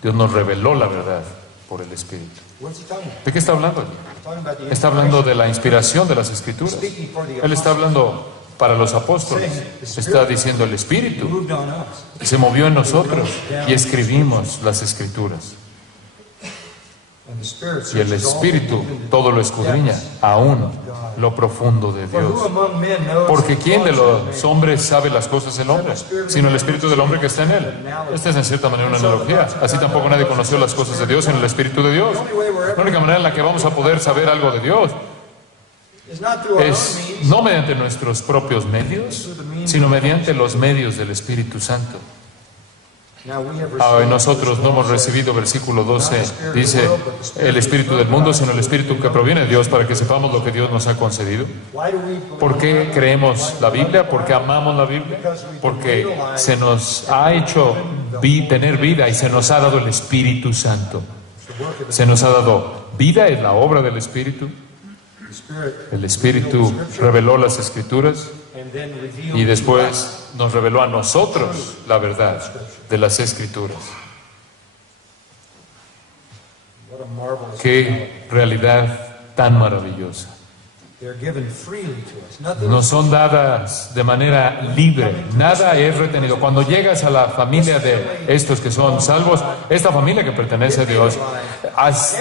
Dios nos reveló la verdad por el Espíritu. What's he talking about? ¿De qué está hablando? He's talking about the Está hablando de la inspiración de las Escrituras. speaking for the Él está hablando para los apóstoles. Está diciendo el Espíritu moved on us. se movió en nosotros y escribimos las Escrituras. And the Spirit Y el searches all Espíritu things into the todo lo escudriña, aún lo profundo de For who Dios. among men knows Porque the ¿quién de thoughts of los man? hombres sabe las cosas del hombre? Sino el Espíritu del hombre que está en él. Esta es en cierta manera una analogía. Así tampoco nadie conoció las cosas de Dios en el Espíritu de Dios. La única manera en la que vamos a poder saber algo de Dios It's not through our own es means. no mediante nuestros propios medios, sino mediante los medios del Espíritu Santo. Now we have Ah, received nosotros no hemos recibido, versículo 12, dice, el Espíritu del mundo, sino el Espíritu que proviene de Dios para que sepamos lo que Dios nos ha concedido. Why do we ¿Por qué creemos la Biblia? ¿Por qué amamos la Biblia? Porque se nos ha hecho tener vida y se nos ha dado el Espíritu Santo. Se nos ha dado vida, es la obra del Espíritu. the Spirit El Espíritu reveló las Escrituras and then revealed y to us después nos reveló a nosotros la verdad de las Escrituras. what a marvelous Qué realidad tan maravillosa. they're given freely to us. Nothing Nos son dadas de manera libre, nada es retenido. Cuando llegas a la familia de estos que son salvos, esta familia que pertenece a Dios,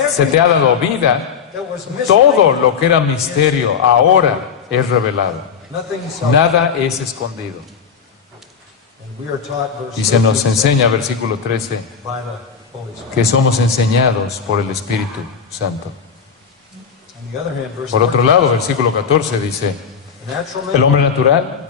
se te ha dado vida. that was mystery. Todo lo que era misterio ahora es revelado. Nothing's Nada es escondido. and we are taught verse Y se nos 13, enseña, versículo 13, by the Holy Spirit. que somos enseñados por el Espíritu Santo. On the other hand, verse Por otro lado, versículo 14 dice, the natural el man hombre natural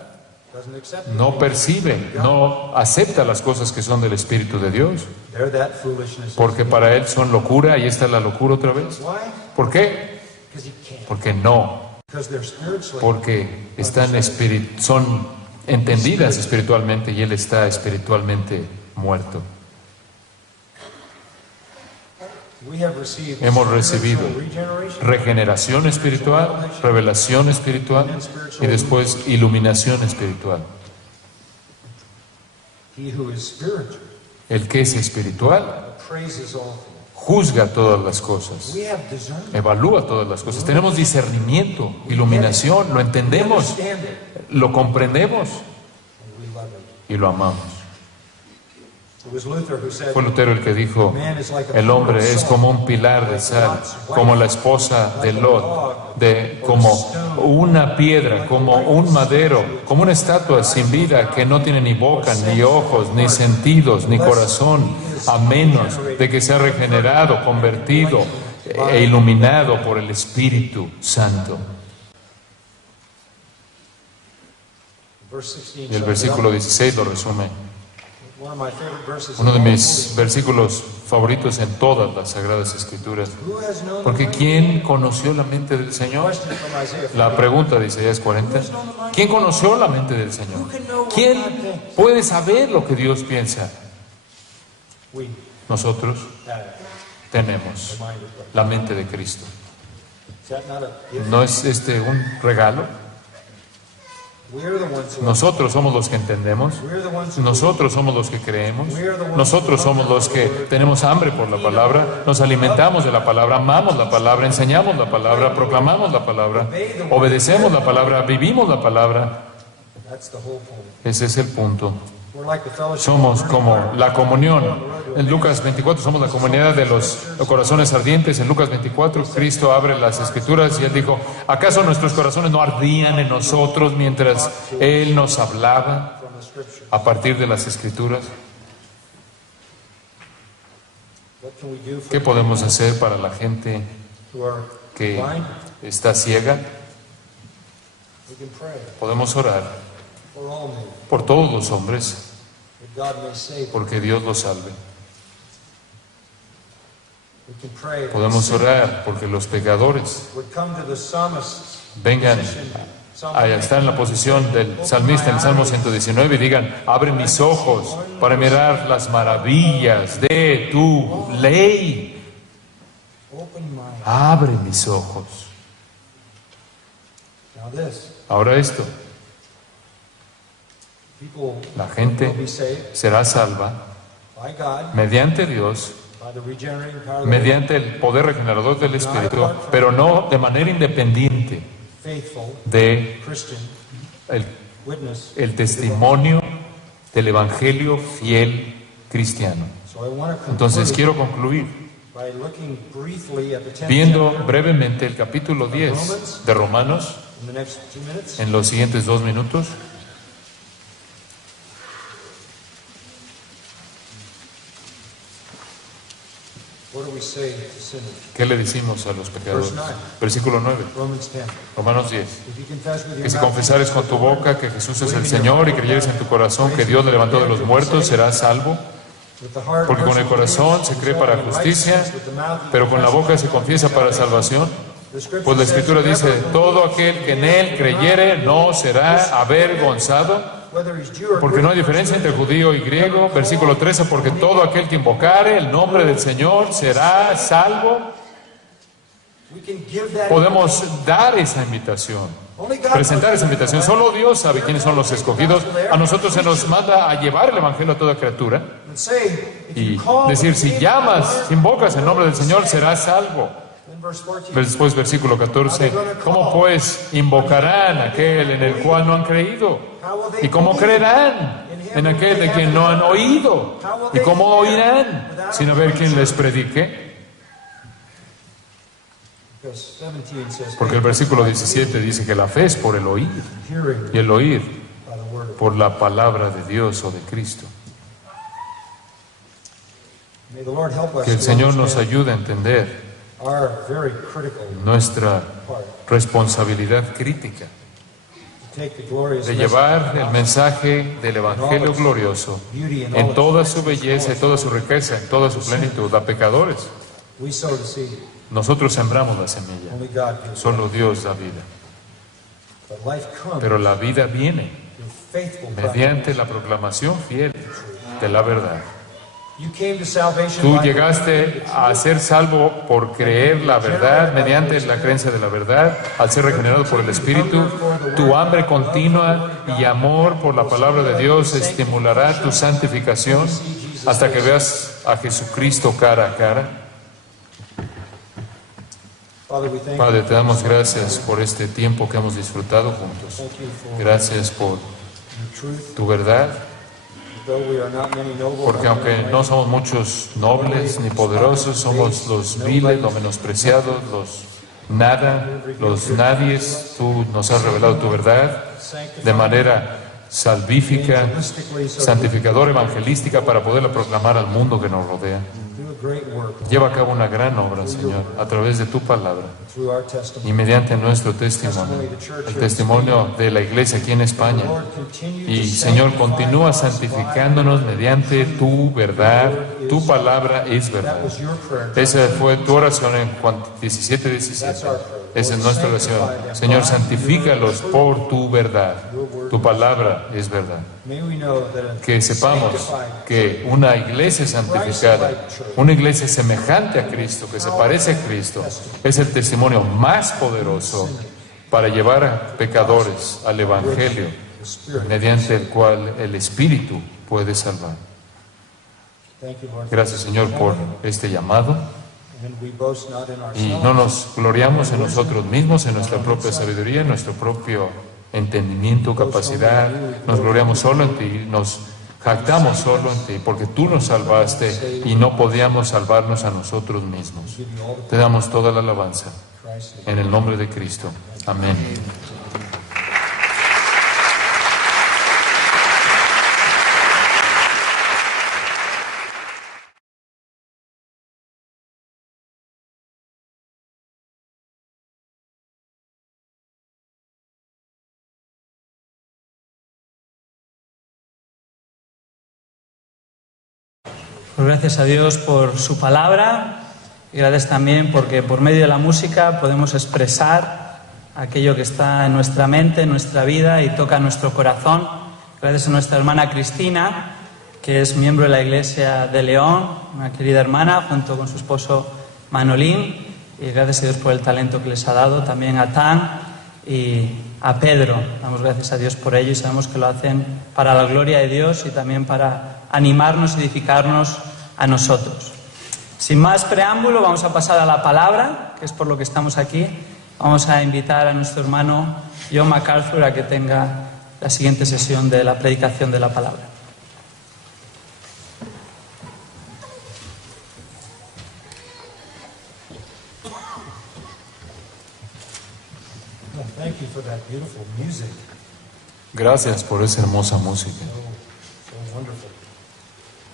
doesn't accept no percibe, no acepta las cosas que son del Espíritu de Dios, they're that foolishness. porque para él son locura, y esta es la locura otra vez. Why? ¿Por qué? Because he can't. Porque no, Because they're spiritually porque son entendidas espiritualmente y él está espiritualmente muerto. we have received Hemos recibido spiritual regeneration, regeneración espiritual, revelación espiritual y después iluminación espiritual. he who is spiritual El que es espiritual praises all things. juzga todas las cosas, We have discernment. evalúa todas las cosas. Tenemos discernimiento, iluminación, lo entendemos, Understand it, lo comprendemos and we love it. y lo amamos. It was Luther who said, Fue Lutero el que dijo, el hombre es como un pilar de sal, como la esposa de Lot, como una piedra, como un madero, como una estatua sin vida que no tiene ni boca, ni ojos, ni sentidos, ni corazón, a menos de que sea regenerado, convertido e iluminado por el Espíritu Santo. verse 16, Y el versículo 16 lo resume. one of my favorite verses. Uno de in all mis Holy versículos favoritos en todas las Sagradas Escrituras. Scripture. Who has known Porque the ¿quién conoció la mente del Señor? question from Isaiah? La pregunta de Isaías 40. ¿Quién conoció la mente del Señor? ¿Quién puede saber lo que Dios piensa? We Nosotros have tenemos the mind of Christ. la mente de Cristo. Is that not a gift? ¿No es un regalo? We are the ones who Nosotros somos los que entendemos. we are the ones who Nosotros somos los que creemos. Nosotros somos los que tenemos hambre por la palabra. Nos alimentamos de la palabra, amamos la palabra, enseñamos la palabra, proclamamos la palabra, obedecemos la palabra, vivimos la palabra. that's the whole point. Ese es el punto. We're like the fellowship Somos of como burning la comunión. En Lucas 24 somos la comunidad de los corazones ardientes. En Lucas 24 Cristo abre las Escrituras y Él dijo, ¿acaso nuestros corazones no ardían en nosotros mientras Él nos hablaba from the Scripture. a partir de las Escrituras? What can we do for ¿Qué podemos hacer para la gente who are que blind? está ciega? We can pray Podemos orar for all men, por todos los hombres, that God may save them. porque Dios los salve. We can pray that Podemos sinners orar porque los pecadores would come to the psalmist's vengan position. Psalm a estar en la posición del salmista en el Salmo 119 y digan, abre mis ojos para mirar las maravillas de tu ley. Open my eyes. Abre mis ojos. Now this, Ahora esto, people la gente will be saved será salva by God, mediante Dios, by the regenerating power of the mediante el poder regenerador del Espíritu, pero no de manera independiente faithful de Christian el, witness. el testimonio del Evangelio fiel cristiano. So I want to Entonces conclude quiero concluir by looking briefly at the 10th viendo chapter brevemente el capítulo 10 de Romanos in the next 2 minutes. en los siguientes 2 minutos. What do we say to sinners? ¿Qué le decimos a los pecadores? Versículo 9, Romans 10. Romanos 10. If you confess with Que your si mouth confesares con tu boca que Jesús es el Señor y creyeres en tu corazón que Dios le levantó de los muertos, serás salvo. with the heart, Porque con el corazón se cree para justicia, pero con la boca se confiesa para salvación. the scripture Pues la says, Escritura dice, todo aquel que en Él creyere no será avergonzado. whether he's Jew or Porque no hay diferencia entre judío y griego. Versículo 13, porque todo aquel que invocare el nombre del Señor será salvo. We can give that Podemos dar esa invitación, presentar esa invitación. Solo Dios sabe quiénes son los escogidos. A nosotros se nos manda a llevar el Evangelio a toda criatura and say, if y you call decir, the si name llamas, of the si invocas el nombre del Señor, serás salvo. Then verse 14. Después, versículo 14, ¿cómo pues invocarán aquel en el cual no han creído? ¿Y cómo creerán en aquel de quien no han oído? ¿Y cómo oirán sin haber quien les predique? Because 17 says, Porque el versículo 17 dice que la fe es por el oír, hearing y el oír by the word of por la palabra de Dios o de Cristo. May the Lord help us Que el to Señor nos understand ayude a entender our very critical nuestra part. responsabilidad crítica To take the glorious de message llevar el mensaje del Evangelio glorioso en toda su belleza y toda su riqueza, en toda su plenitud, a pecadores. we sow the seed. Nosotros sembramos la semilla, Only God gives. solo Dios da vida. But life comes Pero la vida viene through faithful mediante la proclamación fiel de la verdad. You came to salvation Tú by llegaste a ser salvo por creer la verdad, mediante la creencia de la verdad, al ser regenerado por el Espíritu. Tu hambre continua y amor por la palabra de Dios estimulará tu santificación hasta que veas a Jesucristo cara a cara. Father, we thank Padre, you. te damos gracias por este tiempo que hemos disfrutado juntos. Thank you for Gracias por your truth. tu verdad, Though we are not many noble, porque aunque no somos muchos nobles ni poderosos, somos los viles, los menospreciados, los nada, los nadies. Tú nos has revelado tu verdad de manera salvífica, santificadora, evangelística, para poderla proclamar al mundo que nos rodea. do a great work Lleva a cabo una gran obra, Señor, a través de tu palabra through our testimony. y mediante nuestro testimonio, el testimonio de la iglesia aquí en España. Lord, continue Y to Señor, sanctify continúa us santificándonos mediante tu verdad. Tu palabra es verdad. That was your prayer. Esa fue tu oración en Juan 17:17. Esa es nuestra oración. Señor, santifícalos por tu verdad. Tu palabra es verdad. May we know that a Que sepamos sanctified que una iglesia santificada, una iglesia semejante a Cristo, que se parece a Cristo, es el testimonio más poderoso para llevar a pecadores al Evangelio, mediante el cual el Espíritu puede salvar. Thank you, Lord. Gracias, Señor, por este llamado. And we boast not in Y ourselves. no nos gloriamos en nosotros mismos, en nuestra propia sabiduría, en nuestro propio entendimiento, capacidad. Nos gloriamos solo en ti, nos jactamos solo en ti, porque tú nos salvaste y no podíamos salvarnos a nosotros mismos. Te damos toda la alabanza en el nombre de Cristo. Amén. Pues gracias a Dios por su palabra y gracias también porque por medio de la música podemos expresar aquello que está en nuestra mente, en nuestra vida y toca nuestro corazón. Gracias a nuestra hermana Cristina, que es miembro de la Iglesia de León, una querida hermana, junto con su esposo Manolín. Y gracias a Dios por el talento que les ha dado, también a Tan y a Pedro. Damos gracias a Dios por ello y sabemos que lo hacen para la gloria de Dios y también para animarnos y edificarnos a nosotros. Sin más preámbulo, vamos a pasar a la palabra, que es por lo que estamos aquí. Vamos a invitar a nuestro hermano John MacArthur a que tenga la siguiente sesión de la predicación de la palabra. Well, thank you for that beautiful music. Gracias por esa hermosa música, So wonderful.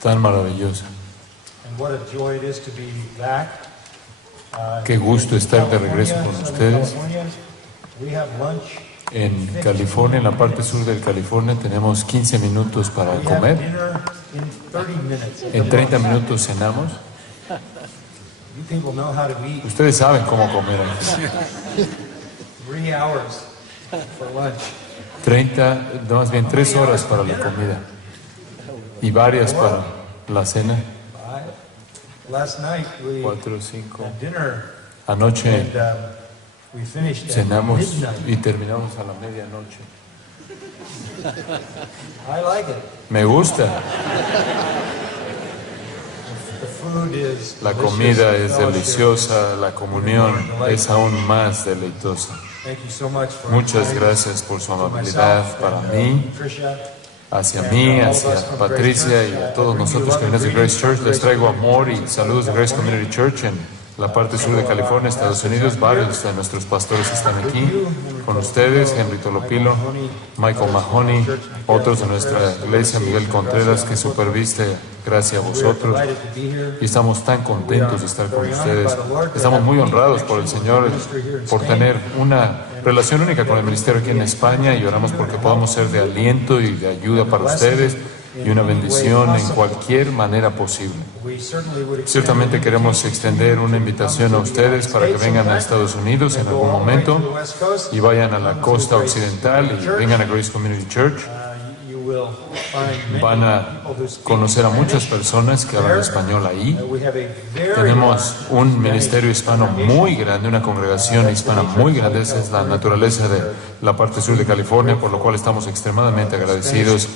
tan maravillosa. And what a joy it is to be back. Qué gusto estar de regreso con Southern ustedes. California. We have lunch. En California, en la parte sur de California, tenemos 15 minutos para We have comer. dinner in 30 minutes. En 30 minutos cenamos. You people know how to eat. Ustedes saben cómo comer aquí. 3 hours for lunch. 30, no, más bien 3 horas para la comida y varias para la cena. 5. Last night we 4, 5. had dinner Anoche And we finished at cenamos midnight. y terminamos a la medianoche. I like it. Me gusta. The food is La delicious, comida the es fellowship deliciosa, la comunión es aún más deleitosa. Thank you so much for Muchas inviting gracias por su us, amabilidad myself para and, mí, Tricia. hacia mí, hacia Patricia y a todos nosotros que venimos de Grace Church. Les traigo amor y saludos de Grace Community Church en la parte sur de California, Estados Unidos. Varios de nuestros pastores están aquí con ustedes, Henry Tolopilo, Michael Mahoney, otros de nuestra iglesia, Miguel Contreras, que superviste, gracias a vosotros. Y estamos tan contentos de estar con ustedes. Estamos muy honrados por el Señor, por tener una relación única con el ministerio aquí en España, y oramos porque podamos ser de aliento y de ayuda para ustedes y una bendición en cualquier manera posible. Ciertamente queremos extender una invitación a ustedes para que vengan a Estados Unidos en algún momento y vayan a la costa occidental y vengan a Grace Community Church. Van a conocer a muchas personas que hablan español ahí. Tenemos un ministerio hispano muy grande, una congregación hispana muy grande. Esa es la naturaleza de la parte sur de California, por lo cual estamos extremadamente agradecidos.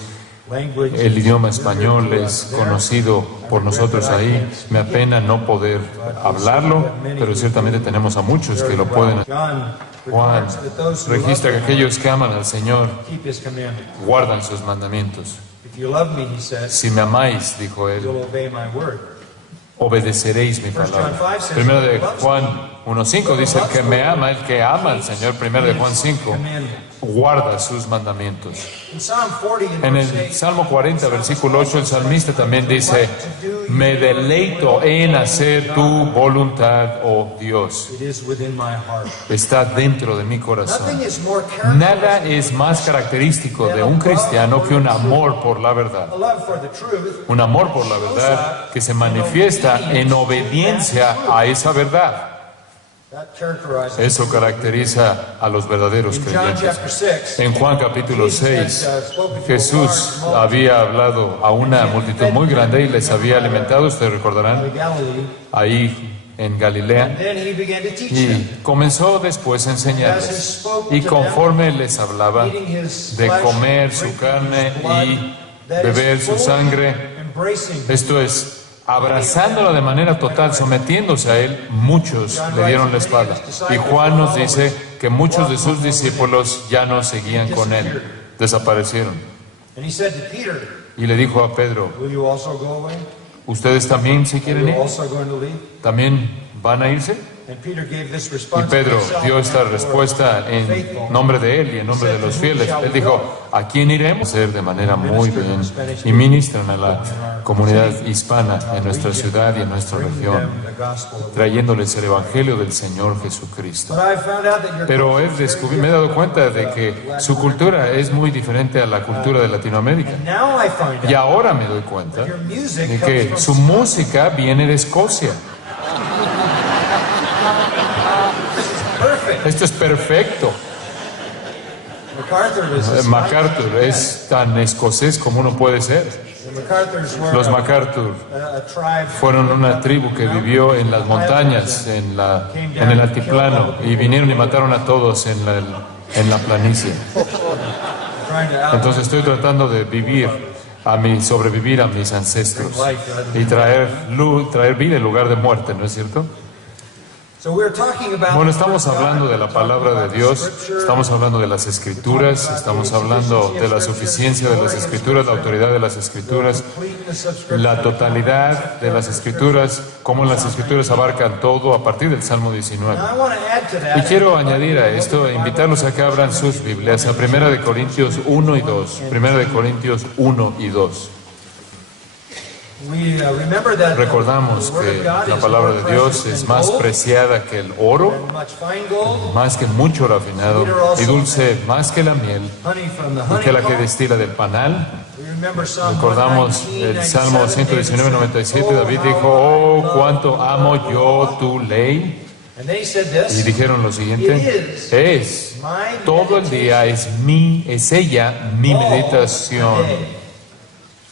El idioma español es conocido por nosotros ahí. Me apena no poder hablarlo, pero ciertamente tenemos a muchos que lo pueden. Juan registra que aquellos que aman al Señor guardan sus mandamientos. Si me amáis, dijo él, obedeceréis mi palabra. Primero de Juan 1:5 dice: el que me ama, el que ama al Señor. Primero de Juan 5 guarda sus mandamientos. En el Salmo 40, versículo 8, el salmista también dice: me deleito en hacer tu voluntad, oh Dios. Está dentro de mi corazón. Nada es más característico de un cristiano que un amor por la verdad. Un amor por la verdad que se manifiesta en obediencia a esa verdad. Eso caracteriza a los verdaderos creyentes. En Juan capítulo 6, Jesús había hablado a una multitud muy grande y les había alimentado, ustedes recordarán, ahí en Galilea. Y comenzó después a enseñarles. Y conforme les hablaba de comer su carne y beber su sangre, esto es, abrazándolo de manera total, sometiéndose a él, muchos le dieron la espalda. Y Juan nos dice que muchos de sus discípulos ya no seguían con él, desaparecieron. Y le dijo a Pedro: ¿ustedes también se quieren ir? ¿También van a irse? Y Pedro dio esta respuesta en nombre de él y en nombre de los fieles. Él dijo: ¿a quién iremos? Hacer de manera muy bien y ministran a la comunidad hispana en nuestra ciudad y en nuestra región, trayéndoles el Evangelio del Señor Jesucristo. Pero me he dado cuenta de que su cultura es muy diferente a la cultura de Latinoamérica. Y ahora me doy cuenta de que su música viene de Escocia. Esto es perfecto. MacArthur es tan escocés como uno puede ser. Los MacArthur fueron una tribu que vivió en las montañas, en el altiplano, y vinieron y mataron a todos en la planicie. Entonces estoy tratando de sobrevivir a mis ancestros y traer vida en lugar de muerte, ¿no es cierto? Bueno, estamos hablando de la palabra de Dios, estamos hablando de las Escrituras, estamos hablando de la suficiencia de las Escrituras, la autoridad de las Escrituras, la totalidad de las Escrituras, cómo las Escrituras abarcan todo a partir del Salmo 19. Y quiero añadir a esto, invitarlos a que abran sus Biblias a 1 Corintios 1 y 2. 1 Corintios 1 y 2. Recordamos que la palabra de Dios es más preciada que el oro, más que mucho rafinado, y dulce más que la miel, y que la que destila del panal. Recordamos el Salmo 119:97, David dijo: oh, cuánto amo yo tu ley. Y dijeron lo siguiente: todo el día es ella mi meditación.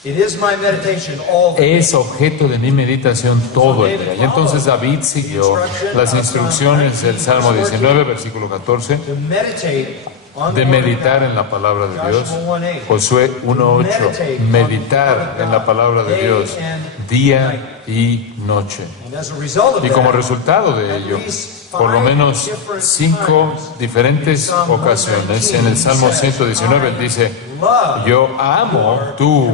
It is my meditation all the day. Es objeto de mi meditación todo el día. Y entonces David siguió las instrucciones del Salmo 19, versículo 14, To meditate on the de word of meditar God. en la palabra de Dios. Joshua 1:8. Josué 1:8, meditar en la palabra de Dios día y noche. And as a result of Y como that, resultado de ello, por lo menos 5 diferentes ocasiones en el Salmo 119 dice, yo amo tu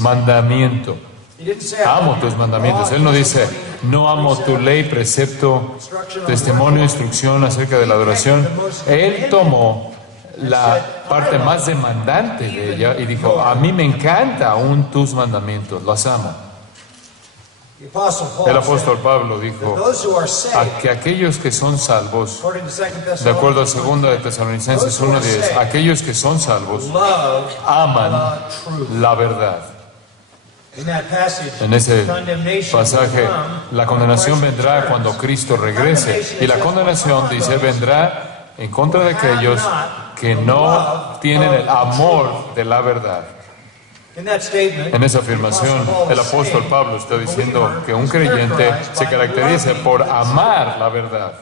mandamiento. he didn't say, Amo tus mandamientos. Él no dice, no amo tu ley, precepto, testimonio, instrucción acerca de la adoración. Él tomó la parte más demandante de ella y dijo, a mí me encanta aún tus mandamientos, los amo. The Apostle Paul El apóstol said, Pablo that dijo those who are saved, que aquellos que son salvos, according to 2 de acuerdo a Thessalonians 2 de Tesalonicenses 1:10, aquellos que son salvos love aman the truth. la verdad. In that passage, En ese condemnation pasaje, will come la condenación when Christ vendrá returns. cuando Cristo regrese. Y la condenación, dice, vendrá en contra de aquellos que no tienen el amor de la verdad. In that statement, En esa afirmación, el apóstol Pablo está diciendo que un creyente se caracteriza por amar la verdad.